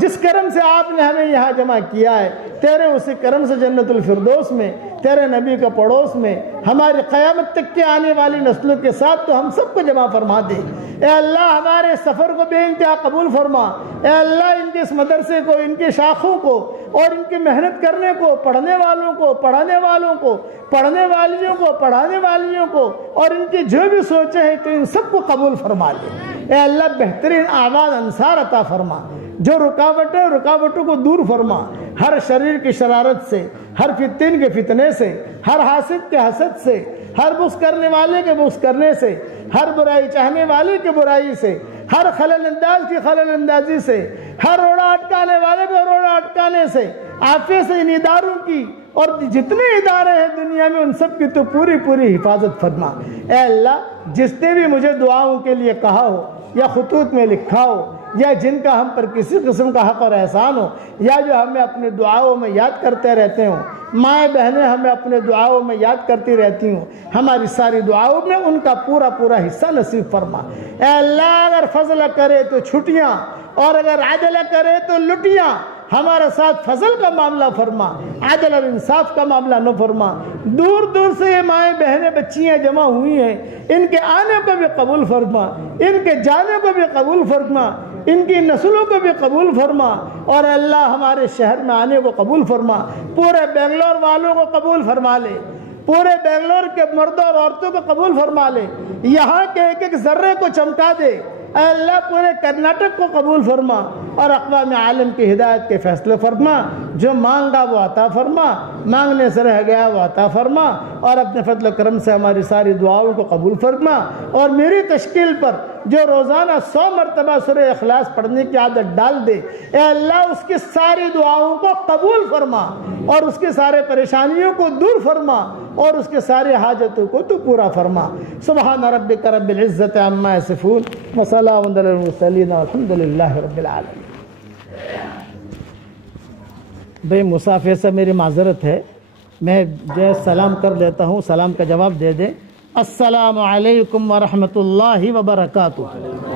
جس کرم سے آپ نے ہمیں یہاں جمع کیا ہے تیرے اسی کرم سے جنت الفردوس میں تیرے نبی کا پڑوس میں ہماری قیامت تک کے آنے والی نسلوں کے ساتھ تو ہم سب کو جمع فرما دے اے اللہ ہمارے سفر کو بے انتہا قبول فرما اے اللہ ان کے اس مدرسے کو ان کے شاخوں کو اور ان کی محنت کرنے کو پڑھنے والوں کو پڑھانے والوں کو پڑھنے والیوں کو پڑھانے والیوں کو اور ان کی جو بھی سوچیں ہیں تو ان سب کو قبول فرما لے اے اللہ بہترین اعمال انصار عطا فرما، جو رکاوٹوں کو دور فرما، ہر شریر کی شرارت سے، ہر فتن کے فتنے سے، ہر حاسد کے حسد سے، ہر بغض کرنے والے کے بغض کرنے سے، ہر برائی چاہنے والے کے برائی سے، ہر خلل انداز کی خلل اندازی سے، ہر روڑا اٹکانے والے کے روڑا اٹکانے سے، عافیت سے ان اداروں کی اور جتنے ادارے ہیں دنیا میں ان سب کی تو پوری پوری حفاظت فرما۔ اے اللہ جس نے بھی مجھے دعاؤں کے لیے کہا ہو یا خطوط میں لکھا ہو یا جن کا ہم پر کسی قسم کا حق اور احسان ہو یا جو ہمیں اپنے دعاؤں میں یاد کرتے رہتے ہوں، مائیں بہنیں ہمیں اپنے دعاؤں میں یاد کرتی رہتی ہوں، ہماری ساری دعاؤں میں ان کا پورا پورا حصہ نصیب فرما۔ اے اللہ اگر فضل کرے تو چھٹیاں اور اگر عدل کرے تو لٹیاں، ہمارے ساتھ فضل کا معاملہ فرما، عدل اور انصاف کا معاملہ نہ فرما۔ دور دور سے یہ مائیں بہنیں بچیاں جمع ہوئی ہیں، ان کے آنے کو بھی قبول فرما، ان کے جانے کو بھی قبول فرما، ان کی نسلوں کو بھی قبول فرما، اور اللہ ہمارے شہر میں آنے کو قبول فرما، پورے بنگلور والوں کو قبول فرما لے، پورے بنگلور کے مردوں اور عورتوں کو قبول فرما لے، یہاں کے ایک ایک ذرے کو چمکا دے۔ اے اللہ پورے کرناٹک کو قبول فرما اور اقوام عالم کی ہدایت کے فیصلے فرما، جو مانگا وہ عطا فرما، مانگنے سے رہ گیا وہ عطا فرما، اور اپنے فضل و کرم سے ہماری ساری دعاؤں کو قبول فرما، اور میری تشکیل پر جو روزانہ 100 مرتبہ سورہ اخلاص پڑھنے کی عادت ڈال دے، اے اللہ اس کی ساری دعاؤں کو قبول فرما اور اس کے سارے پریشانیوں کو دور فرما اور اس کے سارے حاجتوں کو تو پورا فرما۔ سبحان ربک رب العزت عما یصفون وسلام علی المرسلین والحمد للہ رب العالمین۔ بھئی مسافر سے میری معذرت ہے، میں جو سلام کر لیتا ہوں، سلام کا جواب دے دیں۔ السلام علیکم ورحمۃ اللہ وبرکاتہ۔